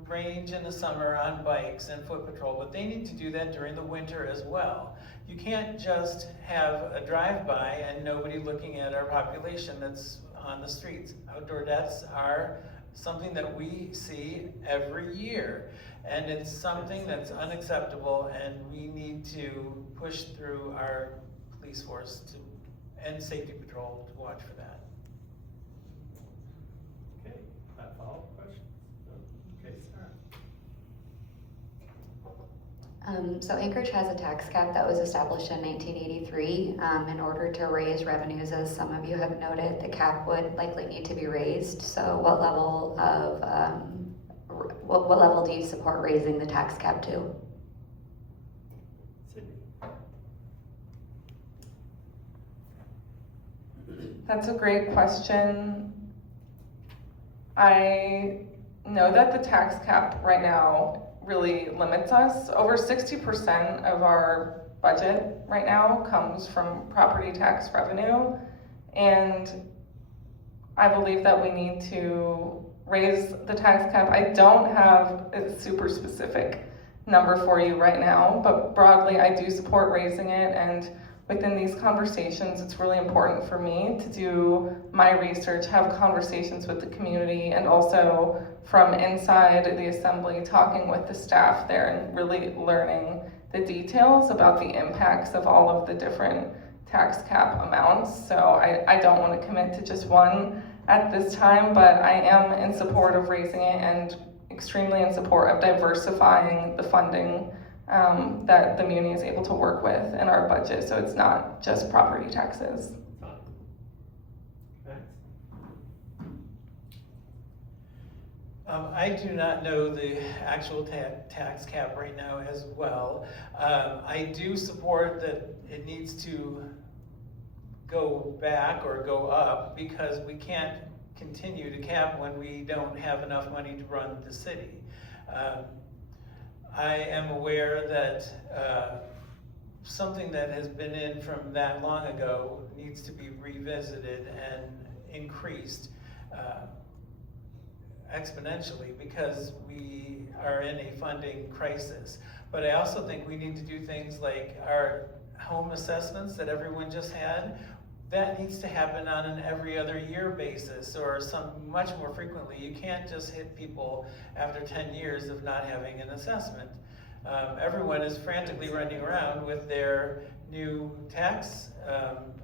range in the summer on bikes and foot patrol, but they need to do that during the winter as well. You can't just have a drive-by and nobody looking at our population that's on the streets. Outdoor deaths are something that we see every year, and it's something that's unacceptable, and we need to push through our police force and safety patrol to watch for that. Okay, follow-up question? Okay, Sarah. So Anchorage has a tax cap that was established in 1983. In order to raise revenues, as some of you have noted, the cap would likely need to be raised. So what level do you support raising the tax cap to? Sydney. That's a great question. I know that the tax cap right now really limits us. Over 60% of our budget right now comes from property tax revenue, and I believe that we need to raise the tax cap. I don't have a super specific number for you right now, but broadly I do support raising it, and within these conversations it's really important for me to do my research, have conversations with the community, and also from inside the assembly talking with the staff there and really learning the details about the impacts of all of the different tax cap amounts. So I don't want to commit to just one at this time, but I am in support of raising it and extremely in support of diversifying the funding that the muni is able to work with in our budget, so it's not just property taxes. Max? I do not know the actual tax cap right now as well. I do support that it needs to go back or go up, because we can't continue to cap when we don't have enough money to run the city. I am aware that something that has been in from that long ago needs to be revisited and increased exponentially, because we are in a funding crisis. But I also think we need to do things like our home assessments that everyone just had. That needs to happen on an every other year basis, or much more frequently. You can't just hit people after 10 years of not having an assessment. Everyone is frantically running around with their new tax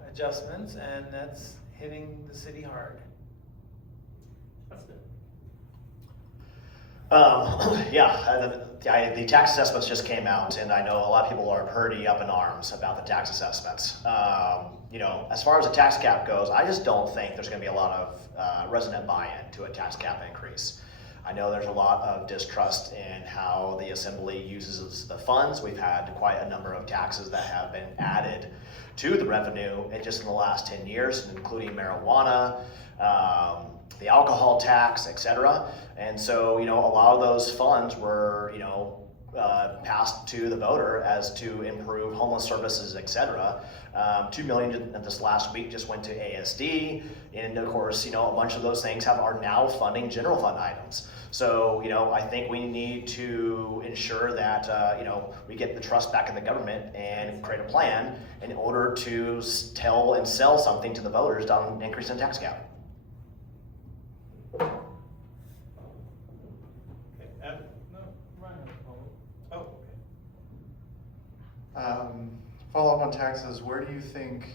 adjustments, and that's hitting the city hard. The tax assessments just came out, and I know a lot of people are pretty up in arms about the tax assessments. As far as the tax cap goes, I just don't think there's going to be a lot of resident buy-in to a tax cap increase. I know there's a lot of distrust in how the assembly uses the funds. We've had quite a number of taxes that have been added to the revenue in the last 10 years, including marijuana, the alcohol tax, etc. And so, a lot of those funds were, passed to the voter as to improve homeless services, etc. $2 million this last week just went to ASD, and of course, a bunch of those things are now funding general fund items. So, I think we need to ensure that, we get the trust back in the government and create a plan in order to tell and sell something to the voters on increase in tax cap. Okay, Ed? No, Ryan has a follow-up. Oh, okay. Follow up on taxes, where do you think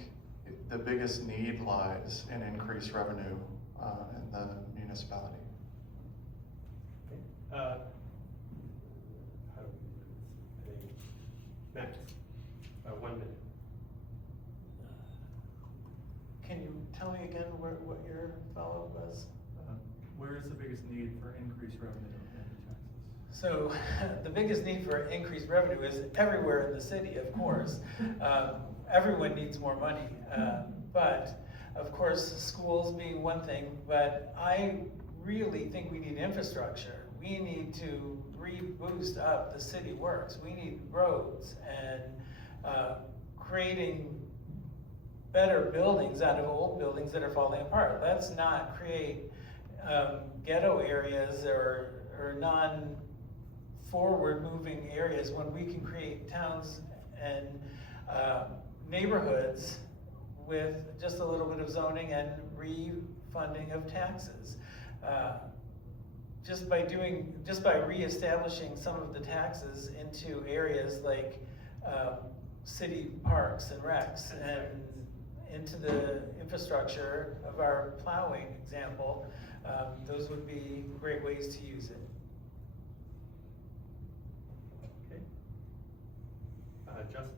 the biggest need lies in increased revenue in the municipality? How do we do this? Max, 1 minute. Can you tell me again what your follow-up was? Where is the biggest need for increased revenue in taxes? So the biggest need for increased revenue is everywhere in the city, of course. Everyone needs more money. But of course, schools being one thing, but I really think we need infrastructure. We need to boost up the city works. We need roads and creating better buildings out of old buildings that are falling apart. Let's not create ghetto areas or non-forward moving areas when we can create towns and neighborhoods with just a little bit of zoning and refunding of taxes. Just by reestablishing some of the taxes into areas like city parks and recs and into the infrastructure of our plowing example, those would be great ways to use it. Okay. Justin?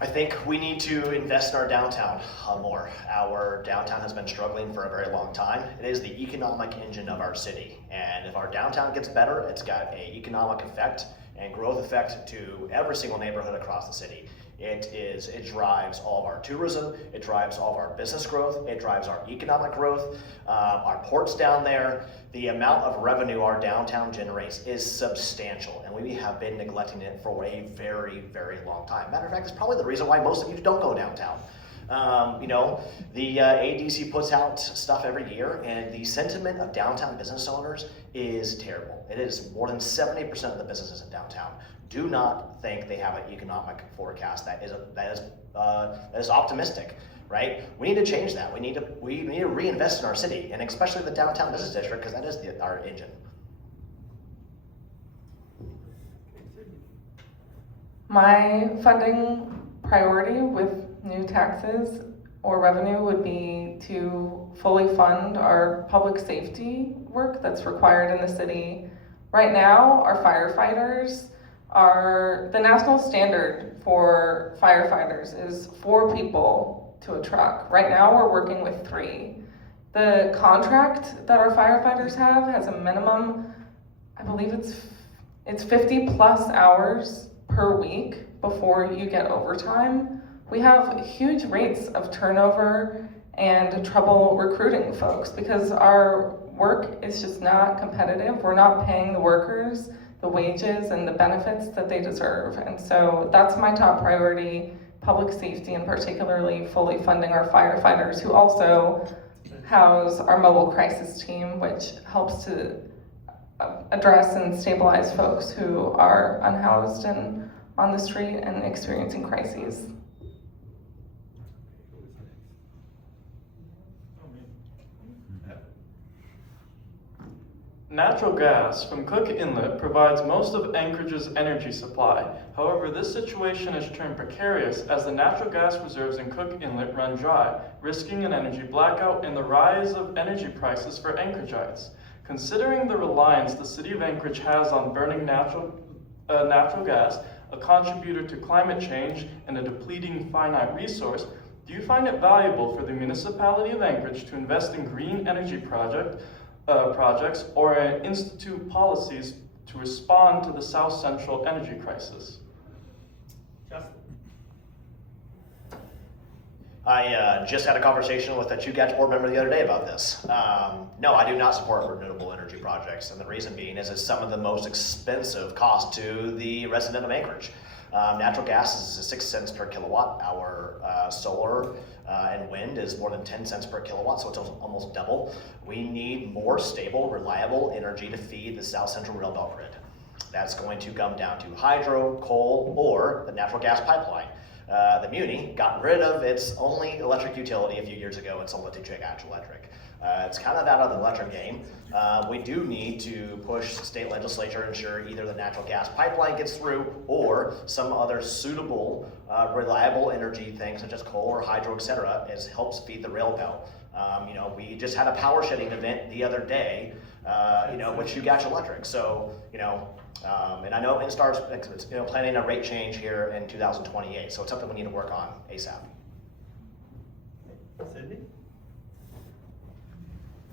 I think we need to invest in our downtown more. Our downtown has been struggling for a very long time. It is the economic engine of our city. And if our downtown gets better, it's got an economic effect and growth effect to every single neighborhood across the city. It drives all of our tourism, it drives all of our business growth, it drives our economic growth, our ports down there. The amount of revenue our downtown generates is substantial, and we have been neglecting it for a very, very long time. Matter of fact, it's probably the reason why most of you don't go downtown. The ADC puts out stuff every year, and the sentiment of downtown business owners is terrible. It is more than 70% of the businesses in downtown do not think they have an economic forecast that is optimistic, right? We need to change that. We need to reinvest in our city, and especially the downtown business district, because that is our engine. My funding priority with new taxes or revenue would be to fully fund our public safety work that's required in the city. Right now, our firefighters are, the national standard for firefighters is 4 people to a truck. Right now, we're working with 3. The contract that our firefighters have has a minimum, I believe it's 50 plus hours per week before you get overtime. We have huge rates of turnover and trouble recruiting folks because our work is just not competitive. We're not paying the workers the wages and the benefits that they deserve. And so that's my top priority, public safety, and particularly fully funding our firefighters, who also house our mobile crisis team, which helps to address and stabilize folks who are unhoused and on the street and experiencing crises. Natural gas from Cook Inlet provides most of Anchorage's energy supply. However, this situation has turned precarious as the natural gas reserves in Cook Inlet run dry, risking an energy blackout and the rise of energy prices for Anchoragites. Considering the reliance the city of Anchorage has on burning natural gas, a contributor to climate change and a depleting finite resource, do you find it valuable for the municipality of Anchorage to invest in green energy projects or institute policies to respond to the South Central energy crisis? Justin? I just had a conversation with a Chugach board member the other day about this. No, I do not support renewable energy projects, and the reason being is it's some of the most expensive cost to the resident of Anchorage. Natural gas is 6 cents per kilowatt hour. Solar and wind is more than 10 cents per kilowatt, so it's almost double. We need more stable, reliable energy to feed the South Central Rail Belt grid. That's going to come down to hydro, coal, or the natural gas pipeline. The Muni got rid of its only electric utility a few years ago and sold it to Chugach Electric. It's kind of out of the electric game. We do need to push state legislature to ensure either the natural gas pipeline gets through or some other suitable, reliable energy thing such as coal or hydro, etc., helps feed the rail belt. We just had a power shedding event the other day, with Chugach Electric. So, and I know Instar's planning a rate change here in 2028. So it's something we need to work on ASAP. Sydney?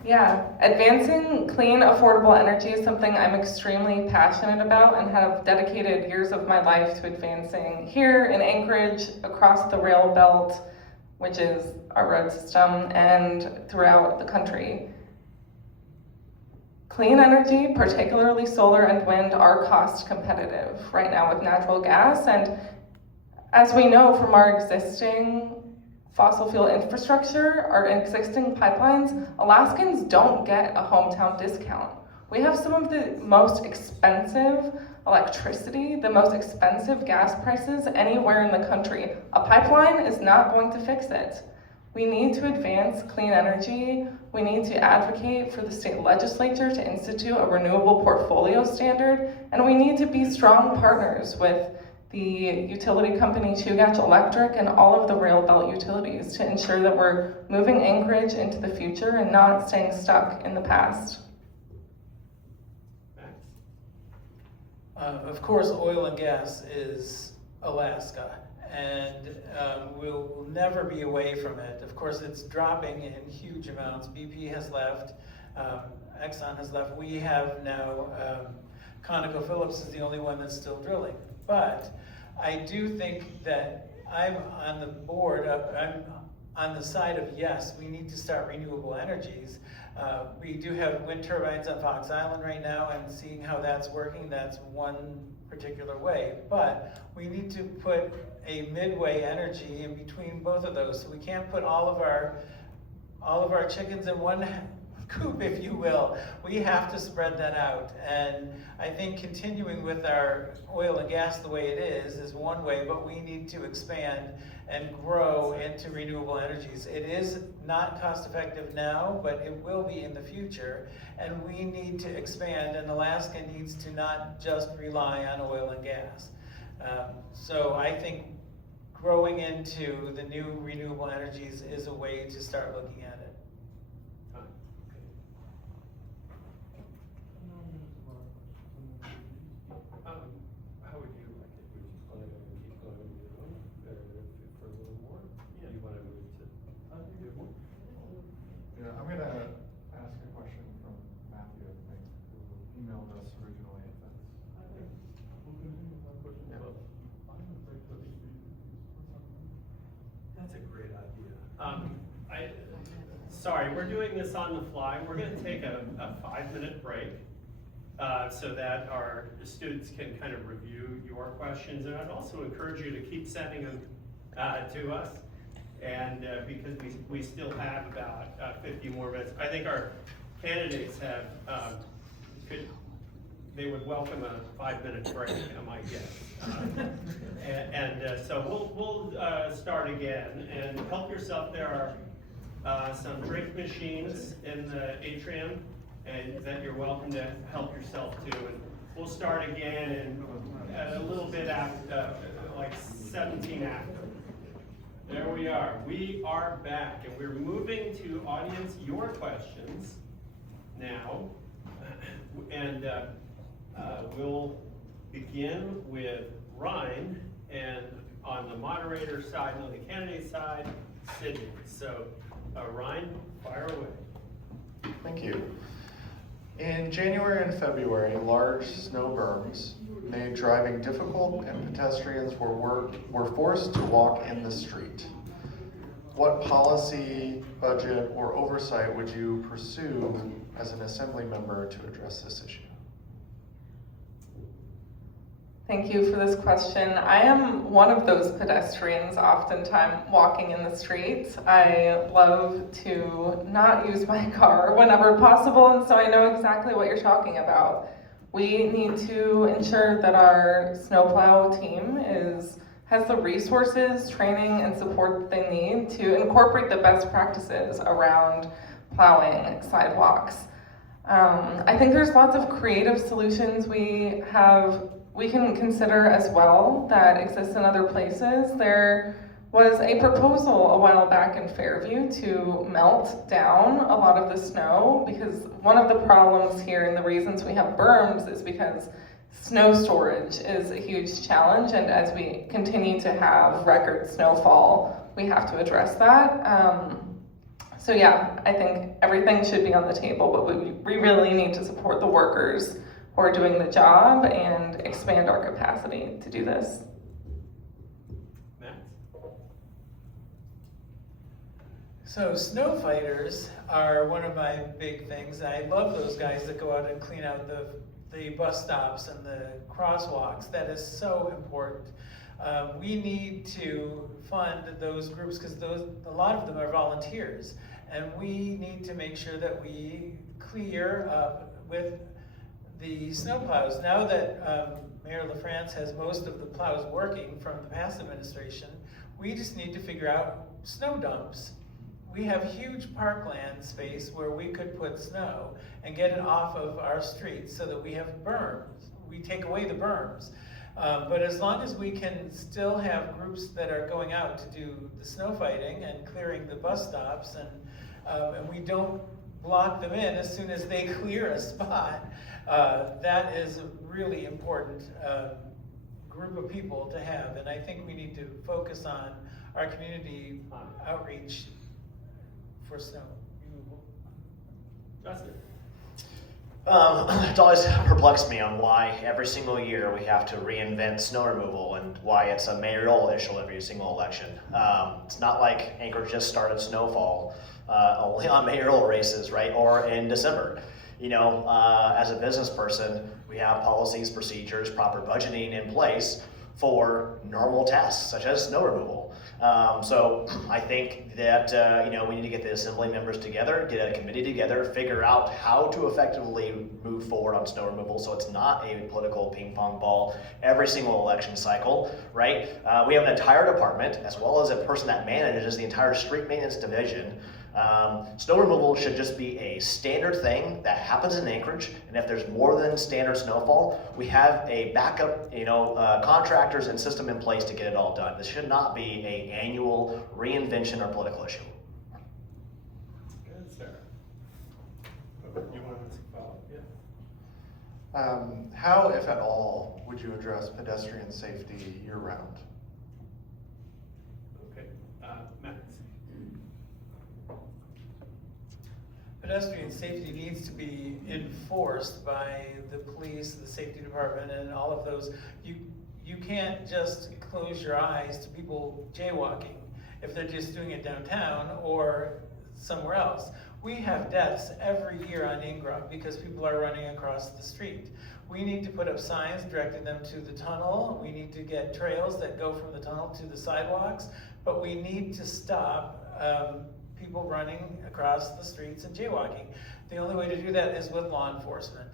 Yeah, advancing clean, affordable energy is something I'm extremely passionate about and have dedicated years of my life to advancing here in Anchorage, across the rail belt, which is our road system, and throughout the country. Clean energy, particularly solar and wind, are cost competitive right now with natural gas, and As we know from our existing fossil fuel infrastructure, our existing pipelines, Alaskans don't get a hometown discount. We have some of the most expensive electricity, the most expensive gas prices anywhere in the country. A pipeline is not going to fix it. We need to advance clean energy. We need to advocate for the state legislature to institute a renewable portfolio standard, and we need to be strong partners with the utility company Chugach Electric and all of the rail belt utilities to ensure that we're moving Anchorage into the future and not staying stuck in the past. Max? Of course, oil and gas is Alaska, and we'll never be away from it. Of course, it's dropping in huge amounts. BP has left, Exxon has left. We have now, ConocoPhillips is the only one that's still drilling. But I do think that I'm on the board, I'm on the side of yes, we need to start renewable energies. We do have wind turbines on Fox Island right now, and seeing how that's working, that's one particular way. But we need to put a midway energy in between both of those. So we can't put all of our chickens in one coop, if you will. We have to spread that out. And I think continuing with our oil and gas the way it is one way, but we need to expand and grow into renewable energies. It is not cost effective now, but it will be in the future. And we need to expand, and Alaska needs to not just rely on oil and gas. So I think growing into the new renewable energies is a way to start looking at it. How would you like it? Would you plan on keep going for a little more? Yeah. You want to move to? Do more? Yeah, I'm gonna ask a question from Matthew, I think, who emailed us originally, if that's. Yeah. That's a great idea. Sorry, we're doing this on the fly. We're gonna take a 5-minute break so that our students can kind of review your questions. And I'd also encourage you to keep sending them to us. And because we still have about 50 more minutes. I think our candidates have, they would welcome a 5-minute break, I might guess. So we'll start again, and help yourself. There are some drink machines in the atrium, and that you're welcome to help yourself to. And we'll start again in a little bit after, like 17 after. There we are. We are back, and we're moving to audience your questions now. And we'll begin with Ryan, and on the moderator side, and on the candidate side, Sydney. So Ryan, fire away. Thank you. In January and February, large snow berms made driving difficult, and pedestrians were forced to walk in the street. What policy, budget, or oversight would you pursue as an assembly member to address this issue? Thank you for this question. I am one of those pedestrians oftentimes walking in the streets. I love to not use my car whenever possible, and so I know exactly what you're talking about. We need to ensure that our snowplow team has the resources, training, and support that they need to incorporate the best practices around plowing sidewalks. I think there's lots of creative solutions we can consider as well that exist in other places. There was a proposal a while back in Fairview to melt down a lot of the snow, because one of the problems here and the reasons we have berms is because snow storage is a huge challenge, and as we continue to have record snowfall, we have to address that. So yeah, I think everything should be on the table, but we really need to support the workers who are doing the job and expand our capacity to do this. Max? So snow fighters are one of my big things. I love those guys that go out and clean out the bus stops and the crosswalks. That is so important. We need to fund those groups because a lot of them are volunteers. And we need to make sure that we clear up with the snow plows. Now that Mayor LaFrance has most of the plows working from the past administration, we just need to figure out snow dumps. We have huge parkland space where we could put snow and get it off of our streets so that we have berms. We take away the berms. But as long as we can still have groups that are going out to do the snow fighting and clearing the bus stops, and we don't block them in as soon as they clear a spot, that is a really important group of people to have. And I think we need to focus on our community outreach for snow removal. Justin? It's always perplexed me on why every single year we have to reinvent snow removal and why it's a mayoral issue every single election. It's not like Anchorage just started snowfall only on mayoral races, right? Or in December. You know, as a business person, we have policies, procedures, proper budgeting in place for normal tasks such as snow removal. So I think that you know, we need to get the assembly members together, get a committee together, figure out how to effectively move forward on snow removal so it's not a political ping pong ball every single election cycle, right? We have an entire department as well as a person that manages the entire street maintenance division. Snow removal should just be a standard thing that happens in Anchorage, and if there's more than standard snowfall, we have a backup, you know, contractors and system in place to get it all done. This should not be an annual reinvention or political issue. Good, Sarah. You want to follow? Yeah. How, if at all, would you address pedestrian safety year-round? Okay, Max? Pedestrian safety needs to be enforced by the police, the safety department, and all of those. You can't just close your eyes to people jaywalking if they're just doing it downtown or somewhere else. We have deaths every year on Ingram because people are running across the street. We need to put up signs directing them to the tunnel. We need to get trails that go from the tunnel to the sidewalks, but we need to stop people running across the streets and jaywalking. The only way to do that is with law enforcement.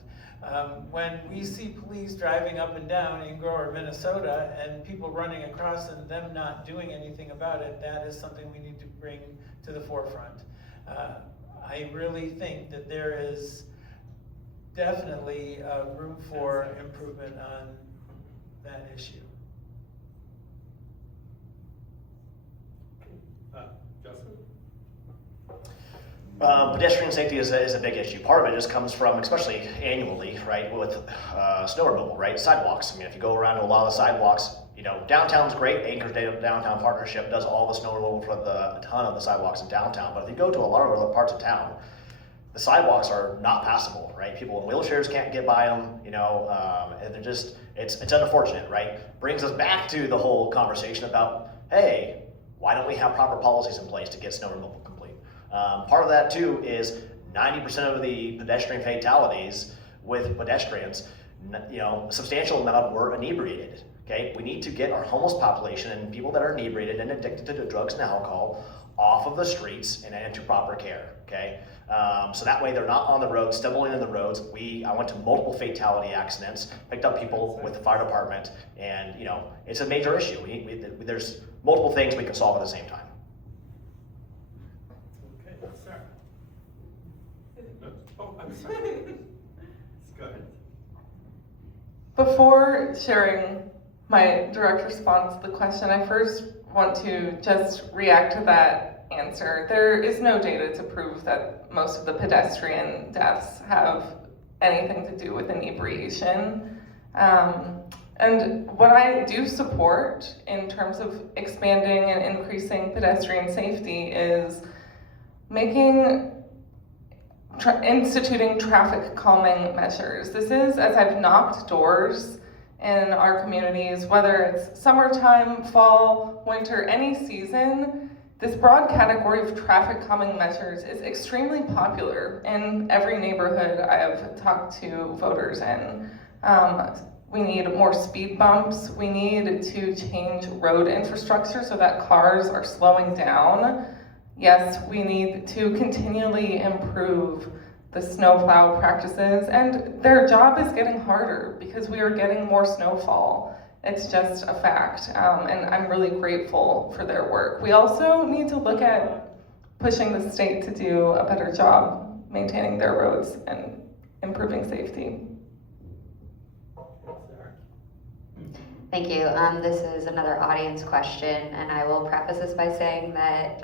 When we see police driving up and down Ingram or Minnesota and people running across and them not doing anything about it, that is something we need to bring to the forefront. I really think that there is definitely room for improvement on that issue. Justin? Pedestrian safety is a big issue. Part of it just comes from, especially annually, right, with snow removal, right? Sidewalks. I mean, if you go around to a lot of the sidewalks, you know, downtown's great. Anchorage Downtown Partnership does all the snow removal for a ton of the sidewalks in downtown. But if you go to a lot of other parts of town, the sidewalks are not passable, right? People in wheelchairs can't get by them, you know, and they're just, it's unfortunate, right? Brings us back to the whole conversation about, hey, why don't we have proper policies in place to get snow removal complete? Part of that too is 90% of the pedestrian fatalities with pedestrians, you know, a substantial amount of them were inebriated. Okay, we need to get our homeless population and people that are inebriated and addicted to drugs and alcohol off of the streets and into proper care. Okay, so that way they're not on the road, stumbling in the roads. I went to multiple fatality accidents, picked up people with the fire department, and you know, it's a major issue. There's multiple things we can solve at the same time. Okay, Sarah. Oh, I'm sorry. Go ahead. Before sharing my direct response to the question, I first want to just react to that answer. There is no data to prove that most of the pedestrian deaths have anything to do with inebriation. And what I do support in terms of expanding and increasing pedestrian safety is instituting traffic calming measures. This is, as I've knocked doors in our communities, whether it's summertime, fall, winter, any season, this broad category of traffic calming measures is extremely popular in every neighborhood I have talked to voters in. We need more speed bumps. We need to change road infrastructure so that cars are slowing down. Yes, we need to continually improve the snowplow practices, and their job is getting harder because we are getting more snowfall. It's just a fact, and I'm really grateful for their work. We also need to look at pushing the state to do a better job maintaining their roads and improving safety. Thank you. This is another audience question, and I will preface this by saying that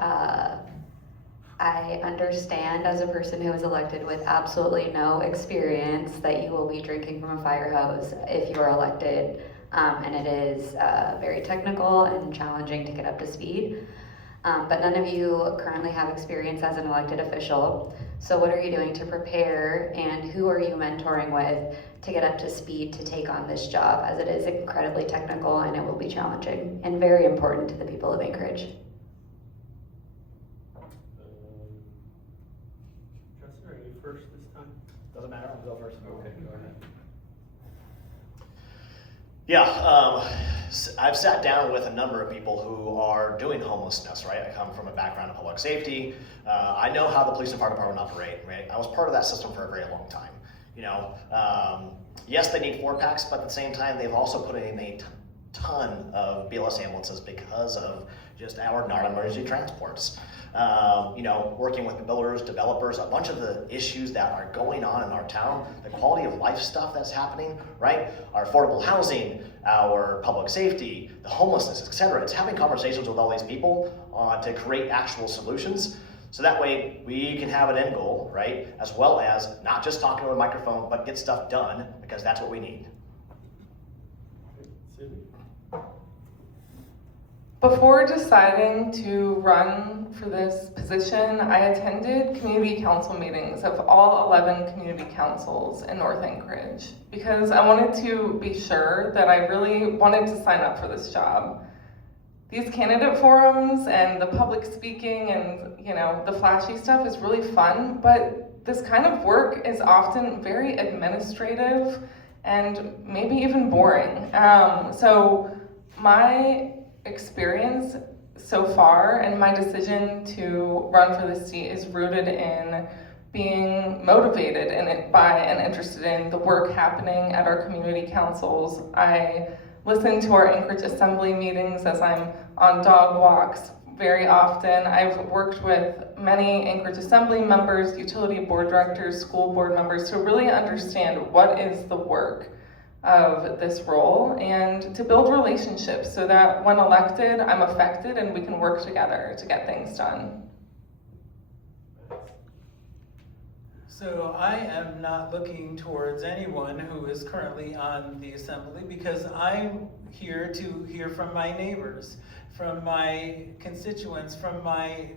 I understand, as a person who was elected with absolutely no experience, that you will be drinking from a fire hose if you are elected, and it is very technical and challenging to get up to speed. But none of you currently have experience as an elected official. So what are you doing to prepare, and who are you mentoring with to get up to speed to take on this job, as it is incredibly technical and it will be challenging and very important to the people of Anchorage? Justin, are you first this time? Doesn't matter, I'll go first. Okay, go ahead. Yeah, I've sat down with a number of people who are doing homelessness, right? I come from a background of public safety. I know how the police and fire department operate, right? I was part of that system for a very long time. You know, yes, they need 4-packs, but at the same time, they've also put in a ton of BLS ambulances because of just our non-emergency transports. You know, working with the builders, developers, a bunch of the issues that are going on in our town, the quality of life stuff that's happening, right? Our affordable housing, our public safety, the homelessness, etc. It's having conversations with all these people to create actual solutions. So that way we can have an end goal, right? As well as not just talking to a microphone, but get stuff done, because that's what we need. Sydney? Before deciding to run for this position, I attended community council meetings of all 11 community councils in North Anchorage because I wanted to be sure that I really wanted to sign up for this job. These candidate forums and the public speaking and, you know, the flashy stuff is really fun, but this kind of work is often very administrative and maybe even boring. So my experience so far and my decision to run for this seat is rooted in being motivated by and interested in the work happening at our community councils. I listen to our Anchorage Assembly meetings as I'm on dog walks very often. I've worked with many Anchorage Assembly members, utility board directors, school board members to really understand what is the work of this role and to build relationships so that when elected, I'm affected and we can work together to get things done. So I am not looking towards anyone who is currently on the assembly because I'm here to hear from my neighbors, from my constituents, from my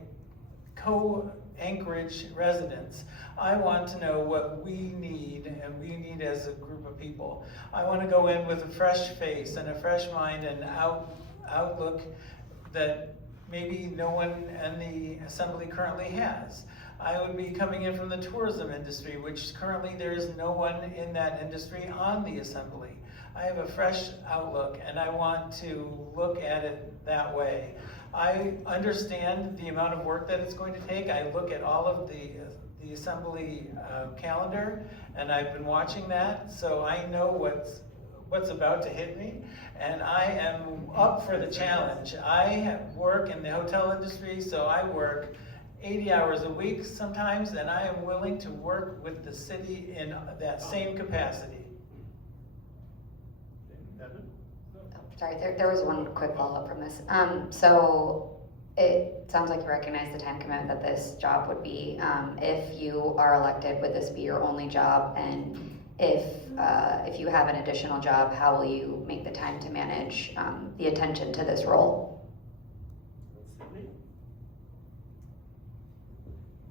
co-Anchorage residents. I want to know what we need, and we need as a group of people. I want to go in with a fresh face and a fresh mind and outlook that maybe no one in the assembly currently has. I would be coming in from the tourism industry, which currently there is no one in that industry on the assembly. I have a fresh outlook and I want to look at it that way. I understand the amount of work that it's going to take. I look at all of the assembly calendar and I've been watching that, so I know what's about to hit me, and I am up for the challenge. I work in the hotel industry, so I work 80 hours a week sometimes, and I am willing to work with the city in that same capacity. Evan? Sorry, there was one quick follow-up from this. So it sounds like you recognize the time commitment that this job would be. If you are elected, would this be your only job? And if you have an additional job, how will you make the time to manage the attention to this role? Sydney?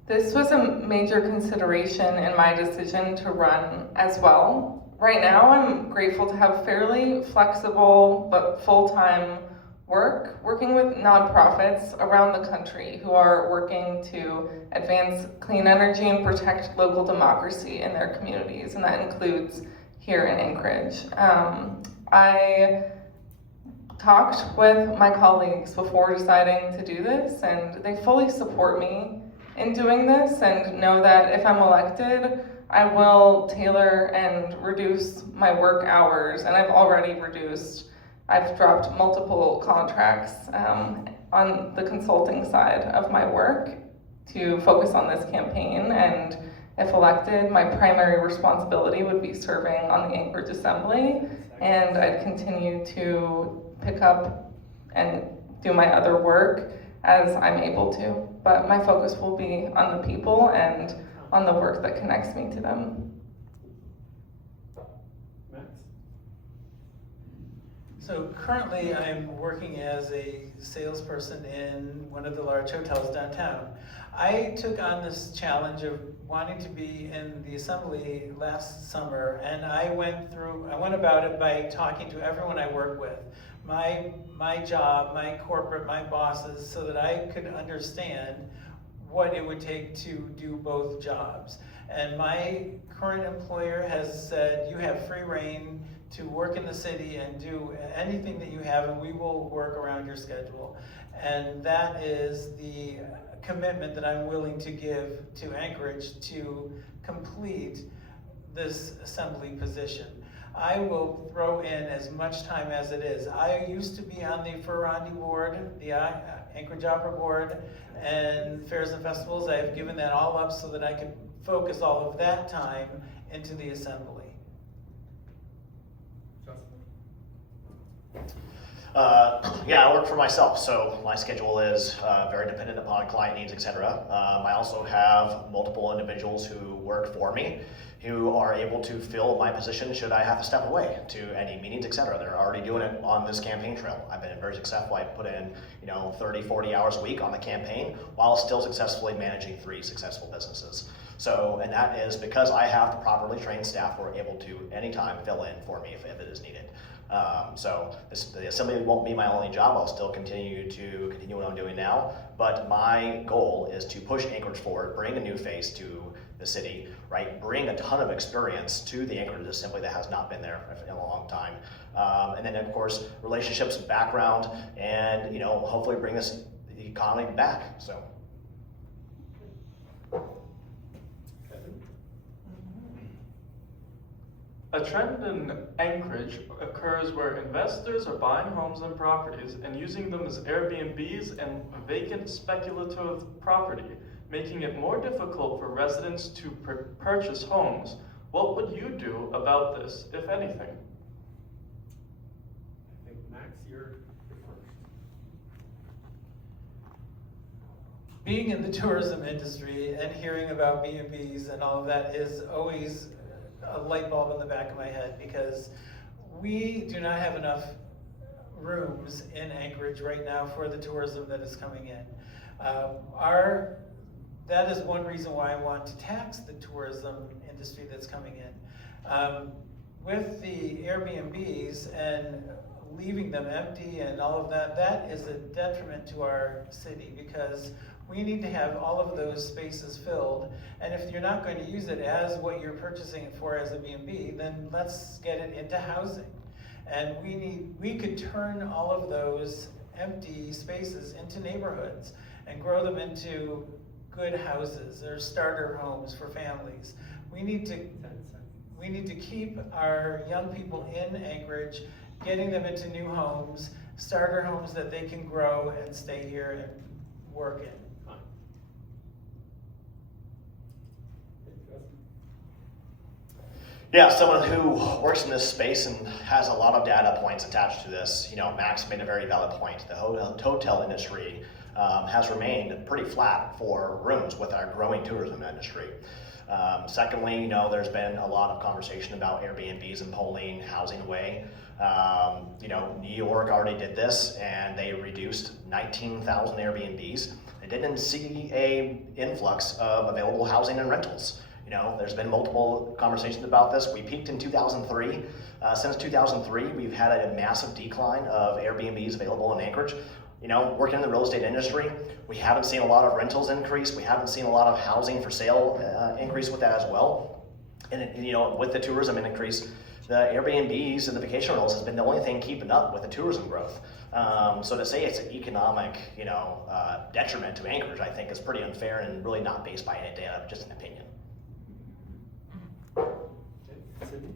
This was a major consideration in my decision to run as well. Right now, I'm grateful to have fairly flexible but full-time work, working with nonprofits around the country who are working to advance clean energy and protect local democracy in their communities. And that includes here in Anchorage. I talked with my colleagues before deciding to do this, and they fully support me in doing this and know that if I'm elected, I will tailor and reduce my work hours, and I've dropped multiple contracts on the consulting side of my work to focus on this campaign. And if elected, my primary responsibility would be serving on the Anchorage Assembly, and I'd continue to pick up and do my other work as I'm able to. But my focus will be on the people and on the work that connects me to them. Max? So currently, I'm working as a salesperson in one of the large hotels downtown. I took on this challenge of wanting to be in the assembly last summer, and I went about it by talking to everyone I work with, my job, my corporate, my bosses, so that I could understand what it would take to do both jobs. And my current employer has said, you have free reign to work in the city and do anything that you have, and we will work around your schedule. And that is the commitment that I'm willing to give to Anchorage to complete this assembly position. I will throw in as much time as it is. I used to be on the Ferrandi board, the Anchorage Opera Board, and fairs and festivals. I have given that all up so that I could focus all of that time into the assembly. Yeah, I work for myself, so my schedule is very dependent upon client needs, etc. I also have multiple individuals who work for me who are able to fill my position should I have to step away to any meetings, etc. They're already doing it on this campaign trail. I've been very successful. I put in 30, 40 hours a week on the campaign while still successfully managing 3 successful businesses. So, and that is because I have the properly trained staff who are able to anytime fill in for me if it is needed. So the assembly won't be my only job. I'll still continue what I'm doing now, but my goal is to push Anchorage forward, bring a new face to the city, right? Bring a ton of experience to the Anchorage Assembly that has not been there in a long time. And then of course, relationships, background, and hopefully bring the economy back, so. A trend in Anchorage occurs where investors are buying homes and properties and using them as Airbnbs and vacant speculative property, making it more difficult for residents to purchase homes. What would you do about this, if anything? I think Max, you're first. Being in the tourism industry and hearing about B&Bs and all of that is always a light bulb in the back of my head, because we do not have enough rooms in Anchorage right now for the tourism that is coming in. That is one reason why I want to tax the tourism industry that's coming in. With the Airbnbs and leaving them empty and all of that, that is a detriment to our city, because we need to have all of those spaces filled. And if you're not going to use it as what you're purchasing it for as a B&B, then let's get it into housing. And we could turn all of those empty spaces into neighborhoods and grow them into good houses or starter homes for families. We need to keep our young people in Anchorage, getting them into new homes, starter homes that they can grow and stay here and work in. Yeah, someone who works in this space and has a lot of data points attached to this, Max made a very valid point. The hotel industry has remained pretty flat for rooms with our growing tourism industry. Secondly, there's been a lot of conversation about Airbnbs and pulling housing away. New York already did this, and they reduced 19,000 Airbnbs. They didn't see a influx of available housing and rentals. There's been multiple conversations about this. We peaked in 2003. Since 2003, we've had a massive decline of Airbnbs available in Anchorage. Working in the real estate industry, we haven't seen a lot of rentals increase. We haven't seen a lot of housing for sale increase with that as well. And with the tourism increase, the Airbnbs and the vacation rentals has been the only thing keeping up with the tourism growth. So to say it's an economic, detriment to Anchorage, I think is pretty unfair and really not based by any data, just an opinion. Okay, Sydney?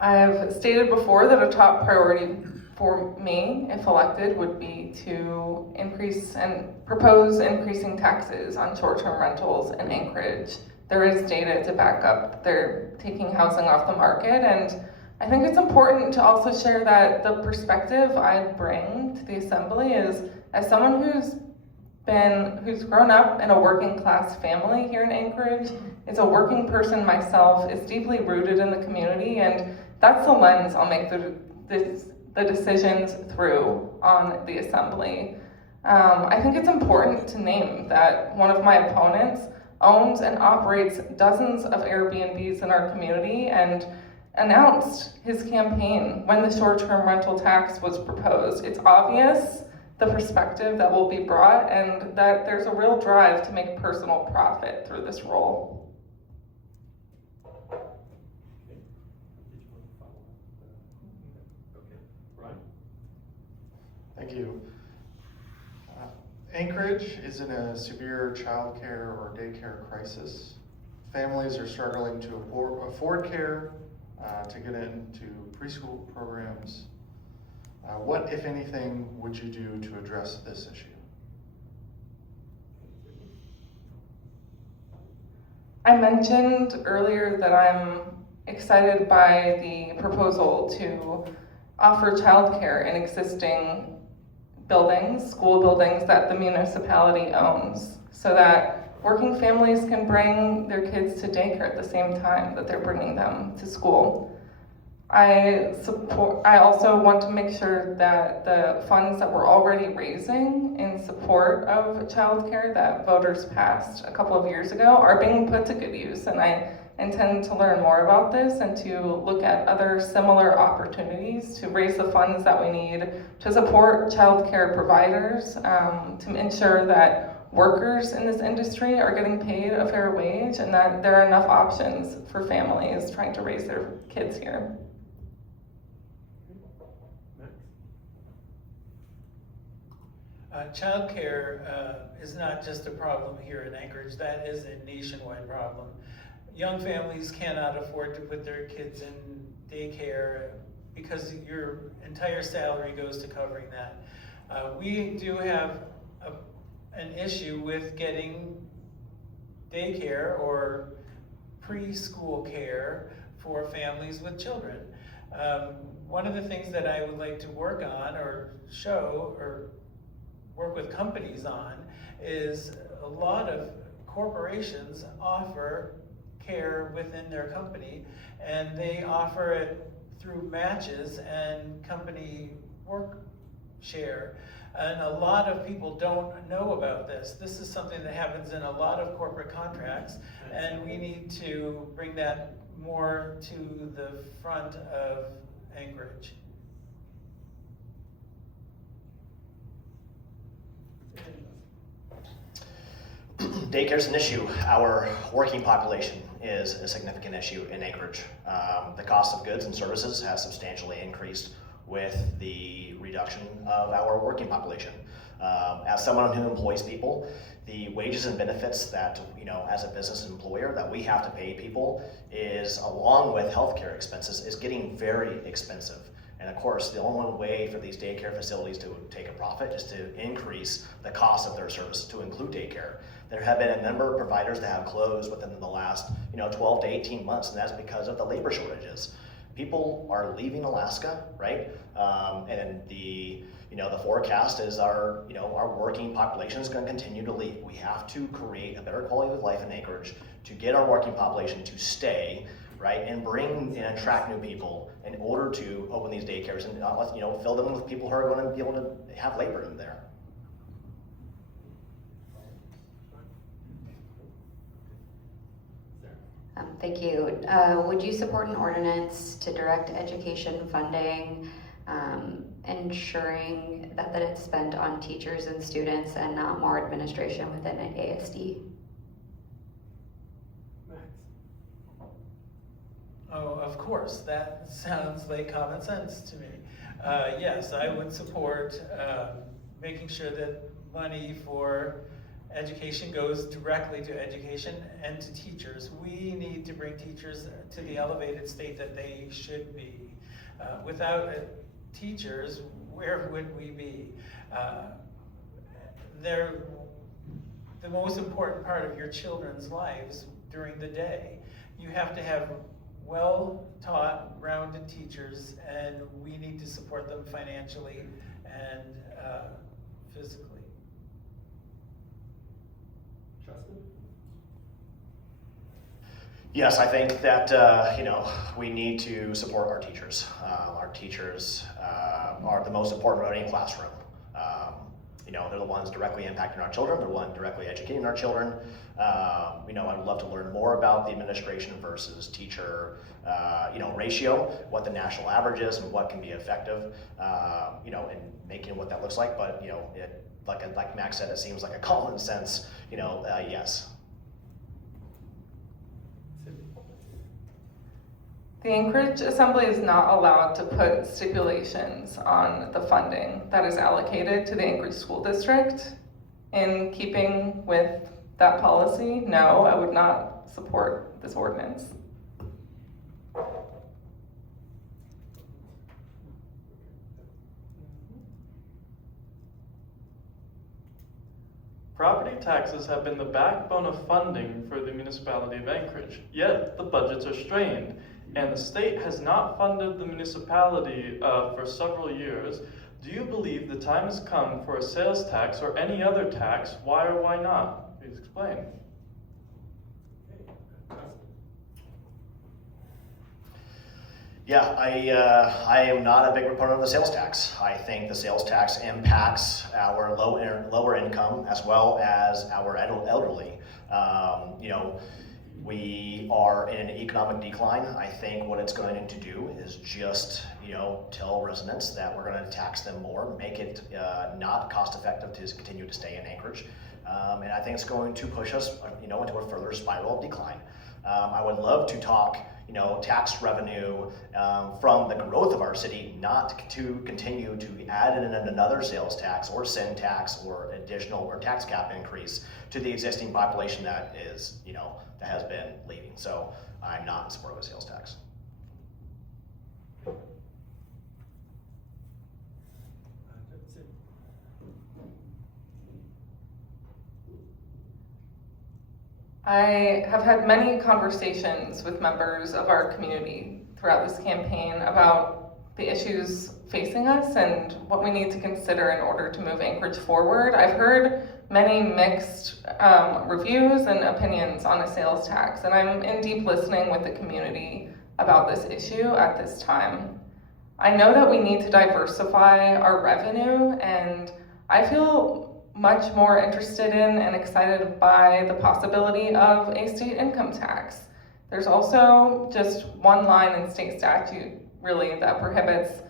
I've stated before that a top priority for me, if elected, would be to increase and propose increasing taxes on short-term rentals in Anchorage. There is data to back up they're taking housing off the market, and I think it's important to also share that the perspective I bring to the Assembly is, as someone who's grown up in a working class family here in Anchorage, is a working person myself, is deeply rooted in the community, and that's the lens I'll make the decisions through on the Assembly. I think it's important to name that one of my opponents owns and operates dozens of Airbnbs in our community and announced his campaign when the short-term rental tax was proposed. It's obvious the perspective that will be brought and that there's a real drive to make personal profit through this role. Okay. Did you want to follow up? Okay, Brian? Thank you. Anchorage is in a severe childcare or daycare crisis. Families are struggling to afford care, to get into preschool programs. What, if anything, would you do to address this issue? I mentioned earlier that I'm excited by the proposal to offer childcare in existing buildings, school buildings that the municipality owns, so that working families can bring their kids to daycare at the same time that they're bringing them to school. I also want to make sure that the funds that we're already raising in support of childcare that voters passed a couple of years ago are being put to good use, and I intend to learn more about this and to look at other similar opportunities to raise the funds that we need to support childcare providers, to ensure that workers in this industry are getting paid a fair wage and that there are enough options for families trying to raise their kids here. Childcare is not just a problem here in Anchorage, that is a nationwide problem. Young families cannot afford to put their kids in daycare because your entire salary goes to covering that. We do have an issue with getting daycare or preschool care for families with children. One of the things that I would like to work on or show or work with companies on is a lot of corporations offer care within their company, and they offer it through matches and company work share. And a lot of people don't know about this. This is something that happens in a lot of corporate contracts, and we need to bring that more to the front of Anchorage. Daycare's an issue. Our working population is a significant issue in Anchorage. The cost of goods and services has substantially increased with the reduction of our working population. As someone who employs people, the wages and benefits that, as a business employer that we have to pay people is, along with healthcare expenses, is getting very expensive. And of course, the only way for these daycare facilities to take a profit is to increase the cost of their service to include daycare. There have been a number of providers that have closed within the last 12 to 18 months, and that's because of the labor shortages. People are leaving Alaska, right? And the forecast is our working population is going to continue to leave. We have to create a better quality of life in Anchorage to get our working population to stay, right, and bring and attract new people in order to open these daycares and fill them with people who are going to be able to have labor in there. Thank you. Would you support an ordinance to direct education funding, ensuring that it's spent on teachers and students and not more administration within an ASD? Max? Oh, of course, that sounds like common sense to me. Yes, I would support making sure that money for education goes directly to education and to teachers. We need to bring teachers to the elevated state that they should be. Without teachers, where would we be? They're the most important part of your children's lives during the day. You have to have well-taught, rounded teachers, and we need to support them financially and physically. Justin? Yes, I think that we need to support our teachers. Our teachers are the most important running classroom. They're the ones directly impacting our children. They're the ones directly educating our children. I'd love to learn more about the administration versus teacher, ratio, what the national average is, and what can be effective, in making what that looks like. But like Max said, it seems like a common sense. Yes. The Anchorage Assembly is not allowed to put stipulations on the funding that is allocated to the Anchorage School District. In keeping with that policy, no, I would not support this ordinance. Property taxes have been the backbone of funding for the municipality of Anchorage, yet the budgets are strained, and the state has not funded the municipality for several years. Do you believe the time has come for a sales tax or any other tax? Why or why not? Please explain. Yeah, I am not a big proponent of the sales tax. I think the sales tax impacts our lower income as well as our elderly. We are in an economic decline. I think what it's going to do is just, tell residents that we're going to tax them more, make it not cost effective to continue to stay in Anchorage. And I think it's going to push us, into a further spiral of decline. I would love to talk, tax revenue from the growth of our city, not to continue to add in another sales tax or sin tax or additional or tax cap increase to the existing population that is, that has been leaving. So I'm not in support of a sales tax. I have had many conversations with members of our community throughout this campaign about the issues facing us and what we need to consider in order to move Anchorage forward. I've heard many mixed reviews and opinions on a sales tax, and I'm in deep listening with the community about this issue at this time. I know that we need to diversify our revenue, and I feel much more interested in and excited by the possibility of a state income tax. There's also just one line in state statute, really, that prohibits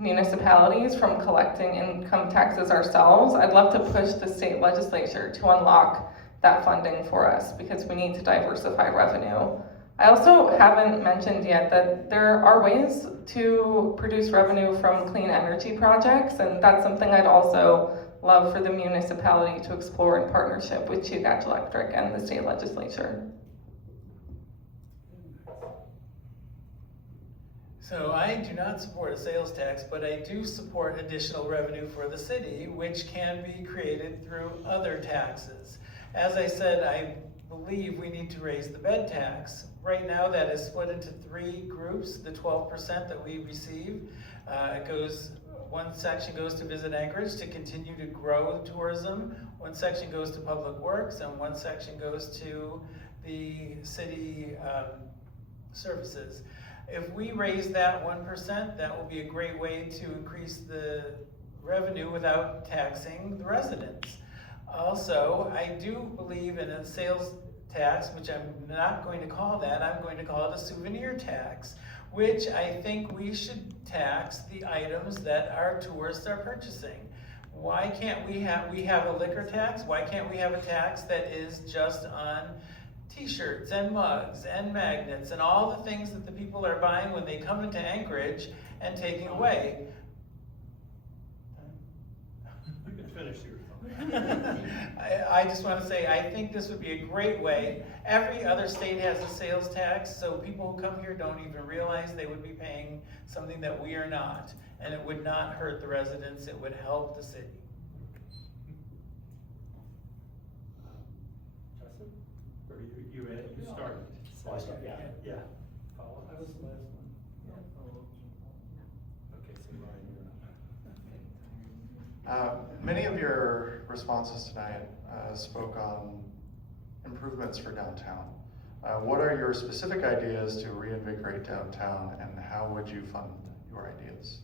municipalities from collecting income taxes ourselves. I'd love to push the state legislature to unlock that funding for us because we need to diversify revenue. I also haven't mentioned yet that there are ways to produce revenue from clean energy projects, and that's something I'd also love for the municipality to explore in partnership with Chugach Electric and the state legislature. So I do not support a sales tax, but I do support additional revenue for the city, which can be created through other taxes. As I said, I believe we need to raise the bed tax. Right now that is split into 3 groups, the 12% that we receive. One section goes to Visit Anchorage to continue to grow tourism, one section goes to Public Works, and one section goes to the city services. If we raise that 1%, that will be a great way to increase the revenue without taxing the residents. Also, I do believe in a sales tax, which I'm not going to call that, I'm going to call it a souvenir tax, which I think we should tax the items that our tourists are purchasing. Why can't we have a liquor tax? Why can't we have a tax that is just on t-shirts and mugs and magnets and all the things that the people are buying when they come into Anchorage and taking away. You can finish your thought. I just want to say, I think this would be a great way. Every other state has a sales tax, so people who come here don't even realize they would be paying something that we are not. And it would not hurt the residents, it would help the city. Justin? Or you started? Oh, I started, yeah. Yeah. Follow, I was the last one. Okay, so Ryan, you're up. Many of your responses tonight spoke on improvements for downtown. What are your specific ideas to reinvigorate downtown, and how would you fund your ideas?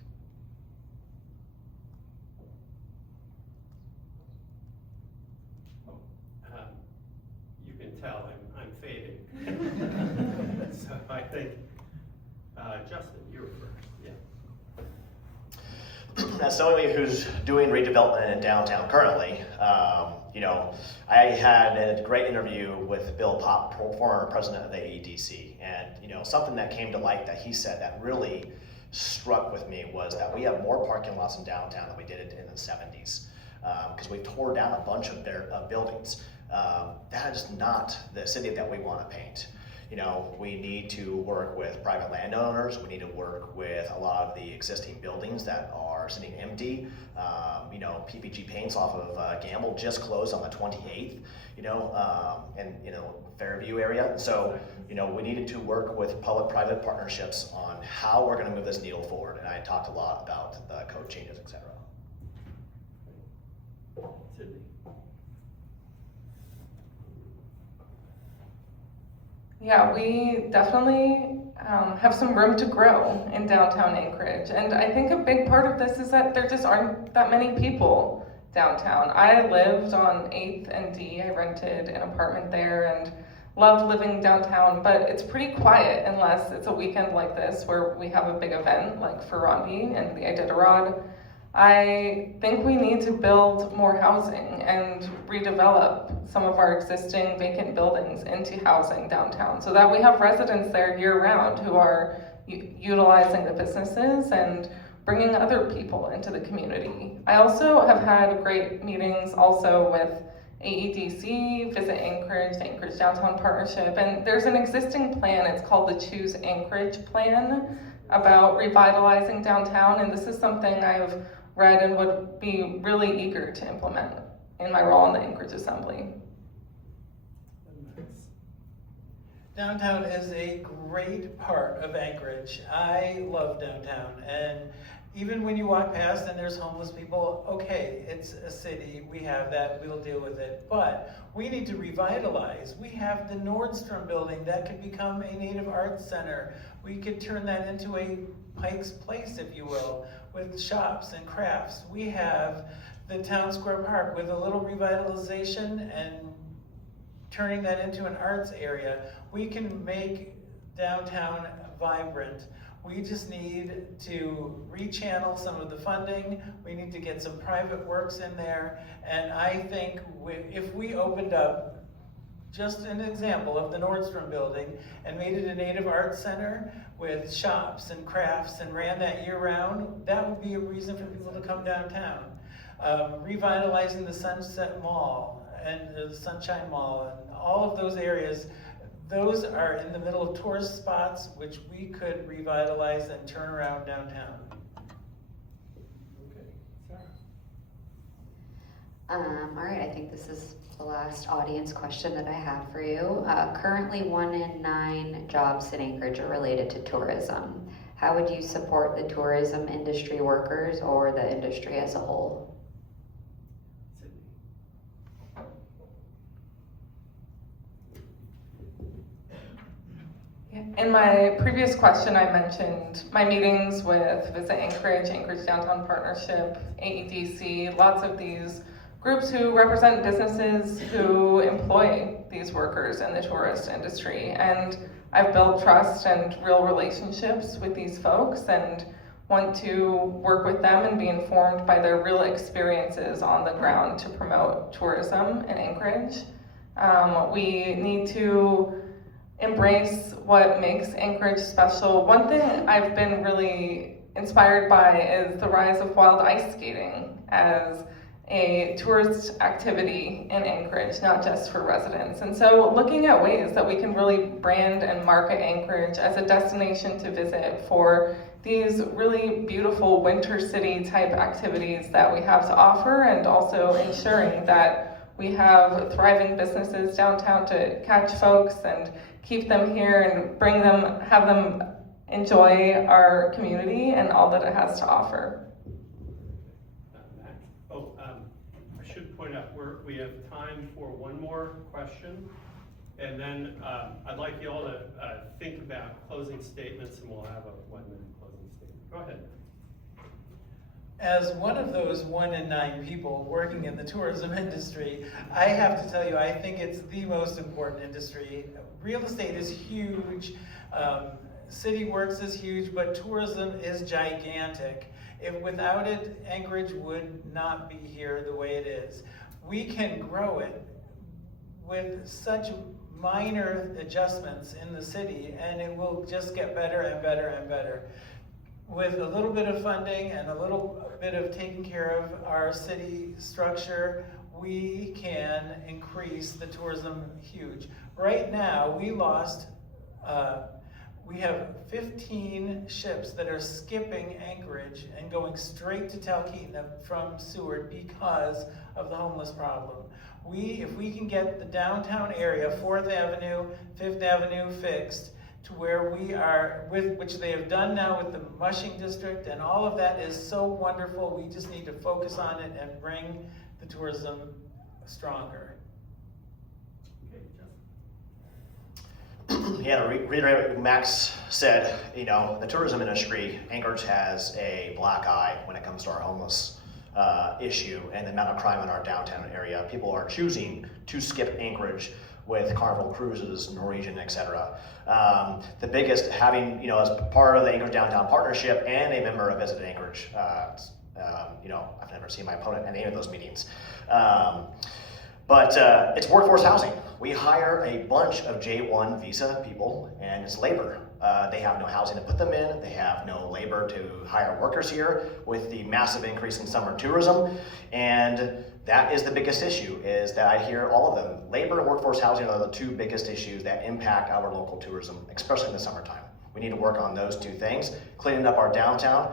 You can tell I'm fading. So I think, Justin, you were first, yeah. As somebody who's doing redevelopment in downtown currently, I had a great interview with Bill Pop, former president of the AEDC, and something that came to light that he said that really struck with me was that we have more parking lots in downtown than we did in the 70s, because we tore down a bunch of their buildings. That is not the city that we want to paint. We need to work with private landowners. We need to work with a lot of the existing buildings that are sitting empty. PPG Paints off of Gamble just closed on the 28th, and Fairview area. So, we needed to work with public-private partnerships on how we're going to move this needle forward. And I talked a lot about the code changes, et cetera. Sydney. Yeah, we definitely have some room to grow in downtown Anchorage. And I think a big part of this is that there just aren't that many people downtown. I lived on 8th and D. I rented an apartment there and loved living downtown, but it's pretty quiet unless it's a weekend like this where we have a big event like Ferrandi and the Iditarod. I think we need to build more housing and redevelop some of our existing vacant buildings into housing downtown so that we have residents there year-round who are utilizing the businesses and bringing other people into the community. I also have had great meetings also with AEDC, Visit Anchorage, the Anchorage Downtown Partnership, and there's an existing plan, it's called the Choose Anchorage Plan, about revitalizing downtown, and this is something I've read and would be really eager to implement in my role in the Anchorage Assembly. Downtown is a great part of Anchorage. I love downtown, and even when you walk past and there's homeless people, okay, it's a city, we have that, we'll deal with it, but we need to revitalize. We have the Nordstrom building that could become a Native Arts Center. We could turn that into a Pike's Place, if you will, with shops and crafts. We have the Town Square Park with a little revitalization and turning that into an arts area. We can make downtown vibrant. We just need to rechannel some of the funding. We need to get some private works in there. And I think if we opened up just an example of the Nordstrom building and made it a Native Arts Center with shops and crafts and ran that year round, that would be a reason for people to come downtown. Revitalizing the Sunset Mall and the Sunshine Mall and all of those areas, those are in the middle of tourist spots which we could revitalize and turn around downtown. Okay, Sarah. All right, I think this is the last audience question that I have for you. Currently, 1 in 9 jobs in Anchorage are related to tourism. How would you support the tourism industry workers or the industry as a whole? Sydney. In my previous question, I mentioned my meetings with Visit Anchorage, Anchorage Downtown Partnership, AEDC, lots of these groups who represent businesses who employ these workers in the tourist industry. And I've built trust and real relationships with these folks and want to work with them and be informed by their real experiences on the ground to promote tourism in Anchorage. We need to embrace what makes Anchorage special. One thing I've been really inspired by is the rise of wild ice skating as a tourist activity in Anchorage, not just for residents. And so looking at ways that we can really brand and market Anchorage as a destination to visit for these really beautiful winter city type activities that we have to offer, and also ensuring that we have thriving businesses downtown to catch folks and keep them here and bring them, have them enjoy our community and all that it has to offer. Max? Oh, I should point out, we have time for one more question. And then I'd like you all to think about closing statements, and we'll have a 1-minute closing statement. Go ahead. As one of those 1 in 9 people working in the tourism industry, I have to tell you, I think it's the most important industry. Real estate is huge, city works is huge, but tourism is gigantic. Without it, Anchorage would not be here the way it is. We can grow it with such minor adjustments in the city, and it will just get better and better and better. With a little bit of funding and a little bit of taking care of our city structure, we can increase the tourism huge. Right now, we have 15 ships that are skipping Anchorage and going straight to Talkeetna from Seward because of the homeless problem. If we can get the downtown area, 4th Avenue, 5th Avenue fixed to where we are, which they have done now with the mushing district, and all of that is so wonderful. We just need to focus on it and bring the tourism stronger. Yeah, to reiterate what Max said, the tourism industry, Anchorage has a black eye when it comes to our homeless issue and the amount of crime in our downtown area. People are choosing to skip Anchorage with Carnival Cruises, Norwegian, etc. The biggest, having, as part of the Anchorage Downtown Partnership and a member of Visit Anchorage, I've never seen my opponent at any of those meetings. But it's workforce housing. We hire a bunch of J1 visa people, and it's labor. They have no housing to put them in. They have no labor to hire workers here with the massive increase in summer tourism. And that is the biggest issue, is that I hear all of them. Labor and workforce housing are the two biggest issues that impact our local tourism, especially in the summertime. We need to work on those two things, cleaning up our downtown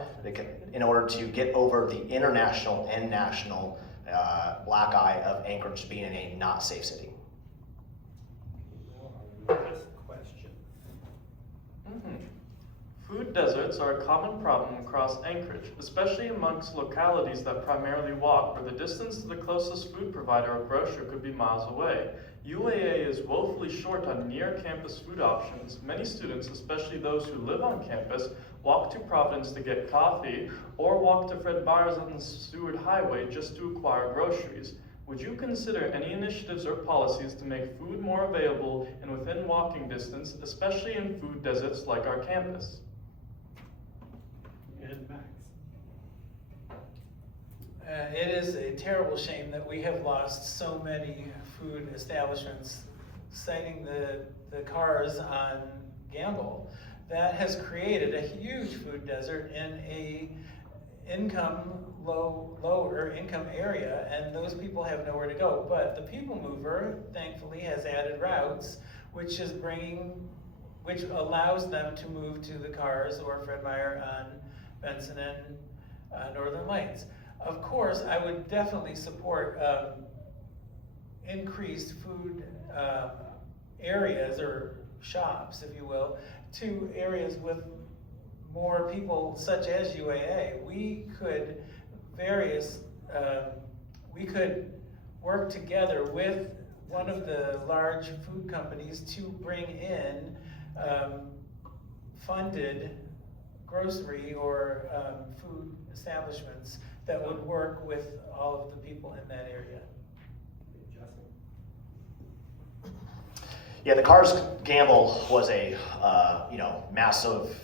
in order to get over the international and national black eye of Anchorage being a not safe city. Last question. Food deserts are a common problem across Anchorage, especially amongst localities that primarily walk, where the distance to the closest food provider or grocer could be miles away. UAA is woefully short on near-campus food options. Many students, especially those who live on campus, walk to Providence to get coffee, or walk to Fred Meyer's on the Seward Highway just to acquire groceries. Would you consider any initiatives or policies to make food more available and within walking distance, especially in food deserts like our campus? And Max. It is a terrible shame that we have lost so many food establishments, citing the cars on Gamble. That has created a huge food desert in a lower income area, and those people have nowhere to go. But the People Mover, thankfully, has added routes, which allows them to move to the cars or Fred Meyer on Benson and Northern Lights. Of course, I would definitely support increased food areas or shops, if you will, to areas with more people, such as UAA. We could work together with one of the large food companies to bring in funded grocery or food establishments that would work with all of the people in that area. Yeah, the Cars Gamble was a massive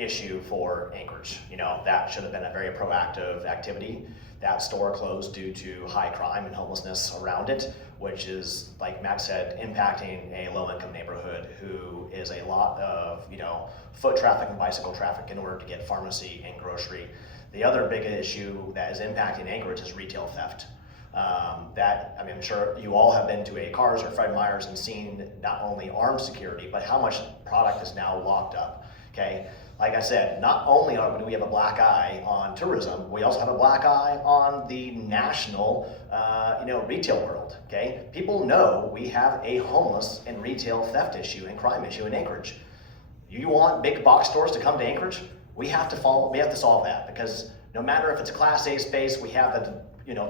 issue for Anchorage. You know, that should have been a very proactive activity. That store closed due to high crime and homelessness around it, which is, like Max said, impacting a low-income neighborhood who is a lot of, you know, foot traffic and bicycle traffic in order to get pharmacy and grocery. The other big issue that is impacting Anchorage is retail theft. I mean, I'm sure you all have been to a Cars or Fred Meyer's and seen not only armed security, but how much product is now locked up, okay? Like I said, not only do we have a black eye on tourism, we also have a black eye on the national, retail world, okay? People know we have a homeless and retail theft issue and crime issue in Anchorage. You want big box stores to come to Anchorage? We have to solve that, because no matter if it's a Class A space, we have the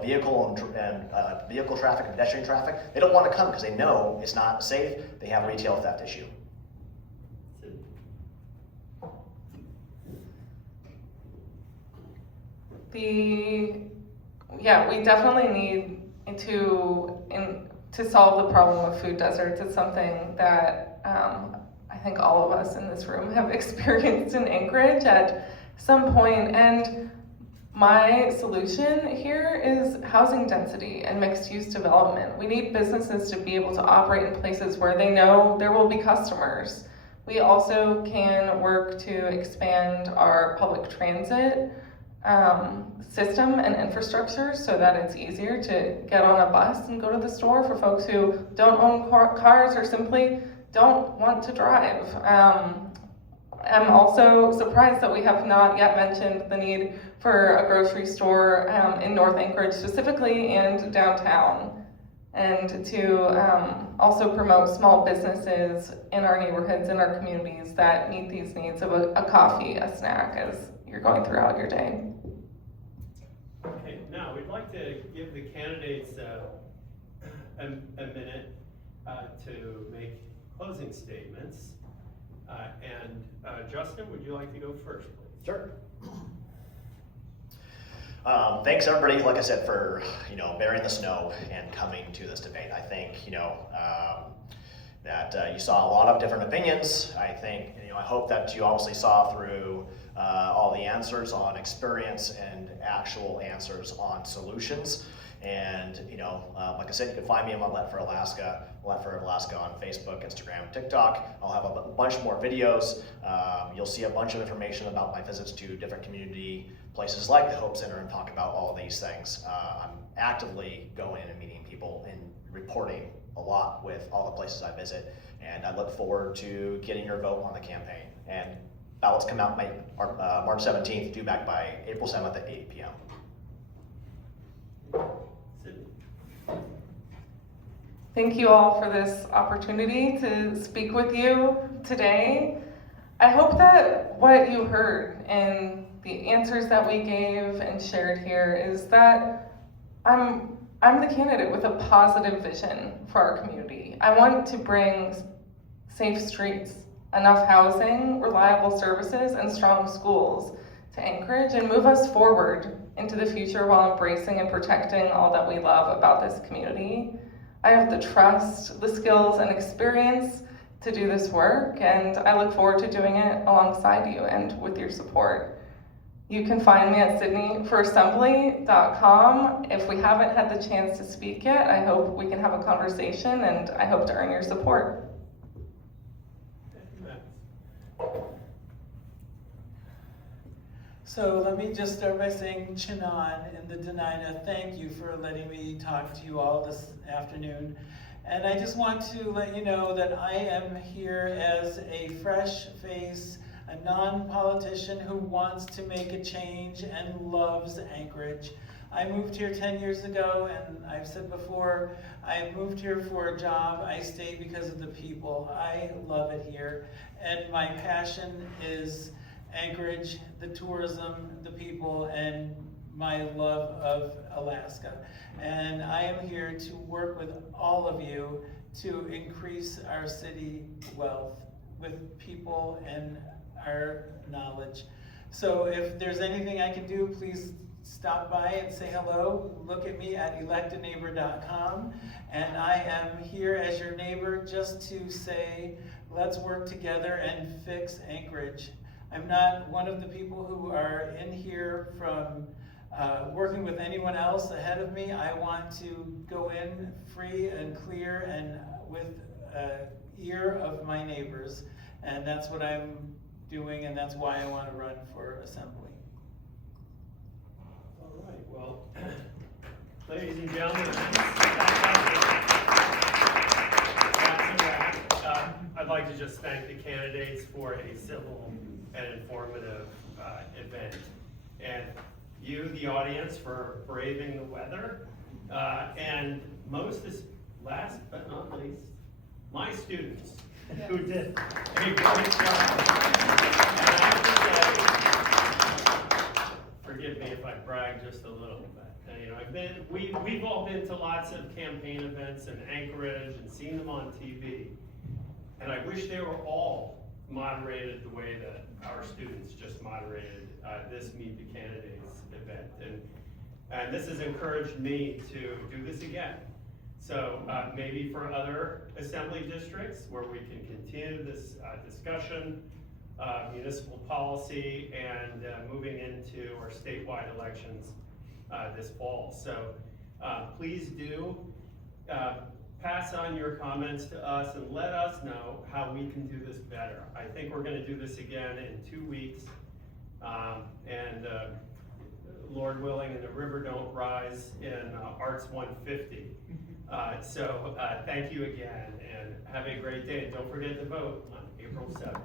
vehicle and vehicle traffic and pedestrian traffic. They don't want to come because they know it's not safe. They have a retail theft issue. We definitely need to solve the problem of food deserts. It's something that I think all of us in this room have experienced in Anchorage at some point. And my solution here is housing density and mixed-use development. We need businesses to be able to operate in places where they know there will be customers. We also can work to expand our public transit system and infrastructure so that it's easier to get on a bus and go to the store for folks who don't own cars or simply don't want to drive. I'm also surprised that we have not yet mentioned the need for a grocery store in North Anchorage specifically and downtown, and to also promote small businesses in our neighborhoods and our communities that meet these needs of a coffee, a snack as you're going throughout your day. Okay, now we'd like to give the candidates a minute to make closing statements. Justin, would you like to go first, please? Sure. Thanks everybody, like I said, for bearing the snow and coming to this debate. I think that you saw a lot of different opinions. I think I hope that you obviously saw through all the answers on experience and actual answers on solutions. And like I said, you can find me on Let for Alaska on Facebook, Instagram, TikTok. I'll have a bunch more videos. You'll see a bunch of information about my visits to different community places like the Hope Center and talk about all these things. I'm actively going and meeting people and reporting a lot with all the places I visit, and I look forward to getting your vote on the campaign. And ballots come out March 17th, due back by April 7th at 8 p.m. Thank you all for this opportunity to speak with you today. I hope that what you heard and the answers that we gave and shared here is that I'm the candidate with a positive vision for our community. I want to bring safe streets, enough housing, reliable services, and strong schools to Anchorage and move us forward into the future while embracing and protecting all that we love about this community. I have the trust, the skills, and experience to do this work, and I look forward to doing it alongside you and with your support. You can find me at sydneyforassembly.com. If we haven't had the chance to speak yet, I hope we can have a conversation, and I hope to earn your support. So let me just start by saying, Chinan in the Denina, thank you for letting me talk to you all this afternoon. And I just want to let you know that I am here as a fresh face, a non-politician who wants to make a change and loves Anchorage. I moved here 10 years ago, and I've said before, I moved here for a job. I stayed because of the people. I love it here. And my passion is Anchorage, the tourism, the people, and my love of Alaska. And I am here to work with all of you to increase our city wealth with people and our knowledge. So if there's anything I can do, please stop by and say hello. Look at me at electaneighbor.com. And I am here as your neighbor just to say, let's work together and fix Anchorage. I'm not one of the people who are in here from working with anyone else ahead of me. I want to go in free and clear and with ear of my neighbors, and that's what I'm doing, and that's why I want to run for assembly. All right, well, ladies and gentlemen, I'd like to just thank the candidates for a civil and informative event. And you, the audience, for braving the weather. And last but not least, my students who did a great job. And I have to say, forgive me if I brag just a little bit. You know, we've all been to lots of campaign events in Anchorage and seen them on TV. And I wish they were all moderated the way that our students just moderated this Meet the Candidates event. And this has encouraged me to do this again. So maybe for other assembly districts where we can continue this discussion, municipal policy, and moving into our statewide elections this fall. So please do pass on your comments to us and let us know how we can do this better. I think we're going to do this again in 2 weeks. Lord willing, and the river don't rise in Arts 150. So thank you again, and have a great day. Don't forget to vote on April 7th.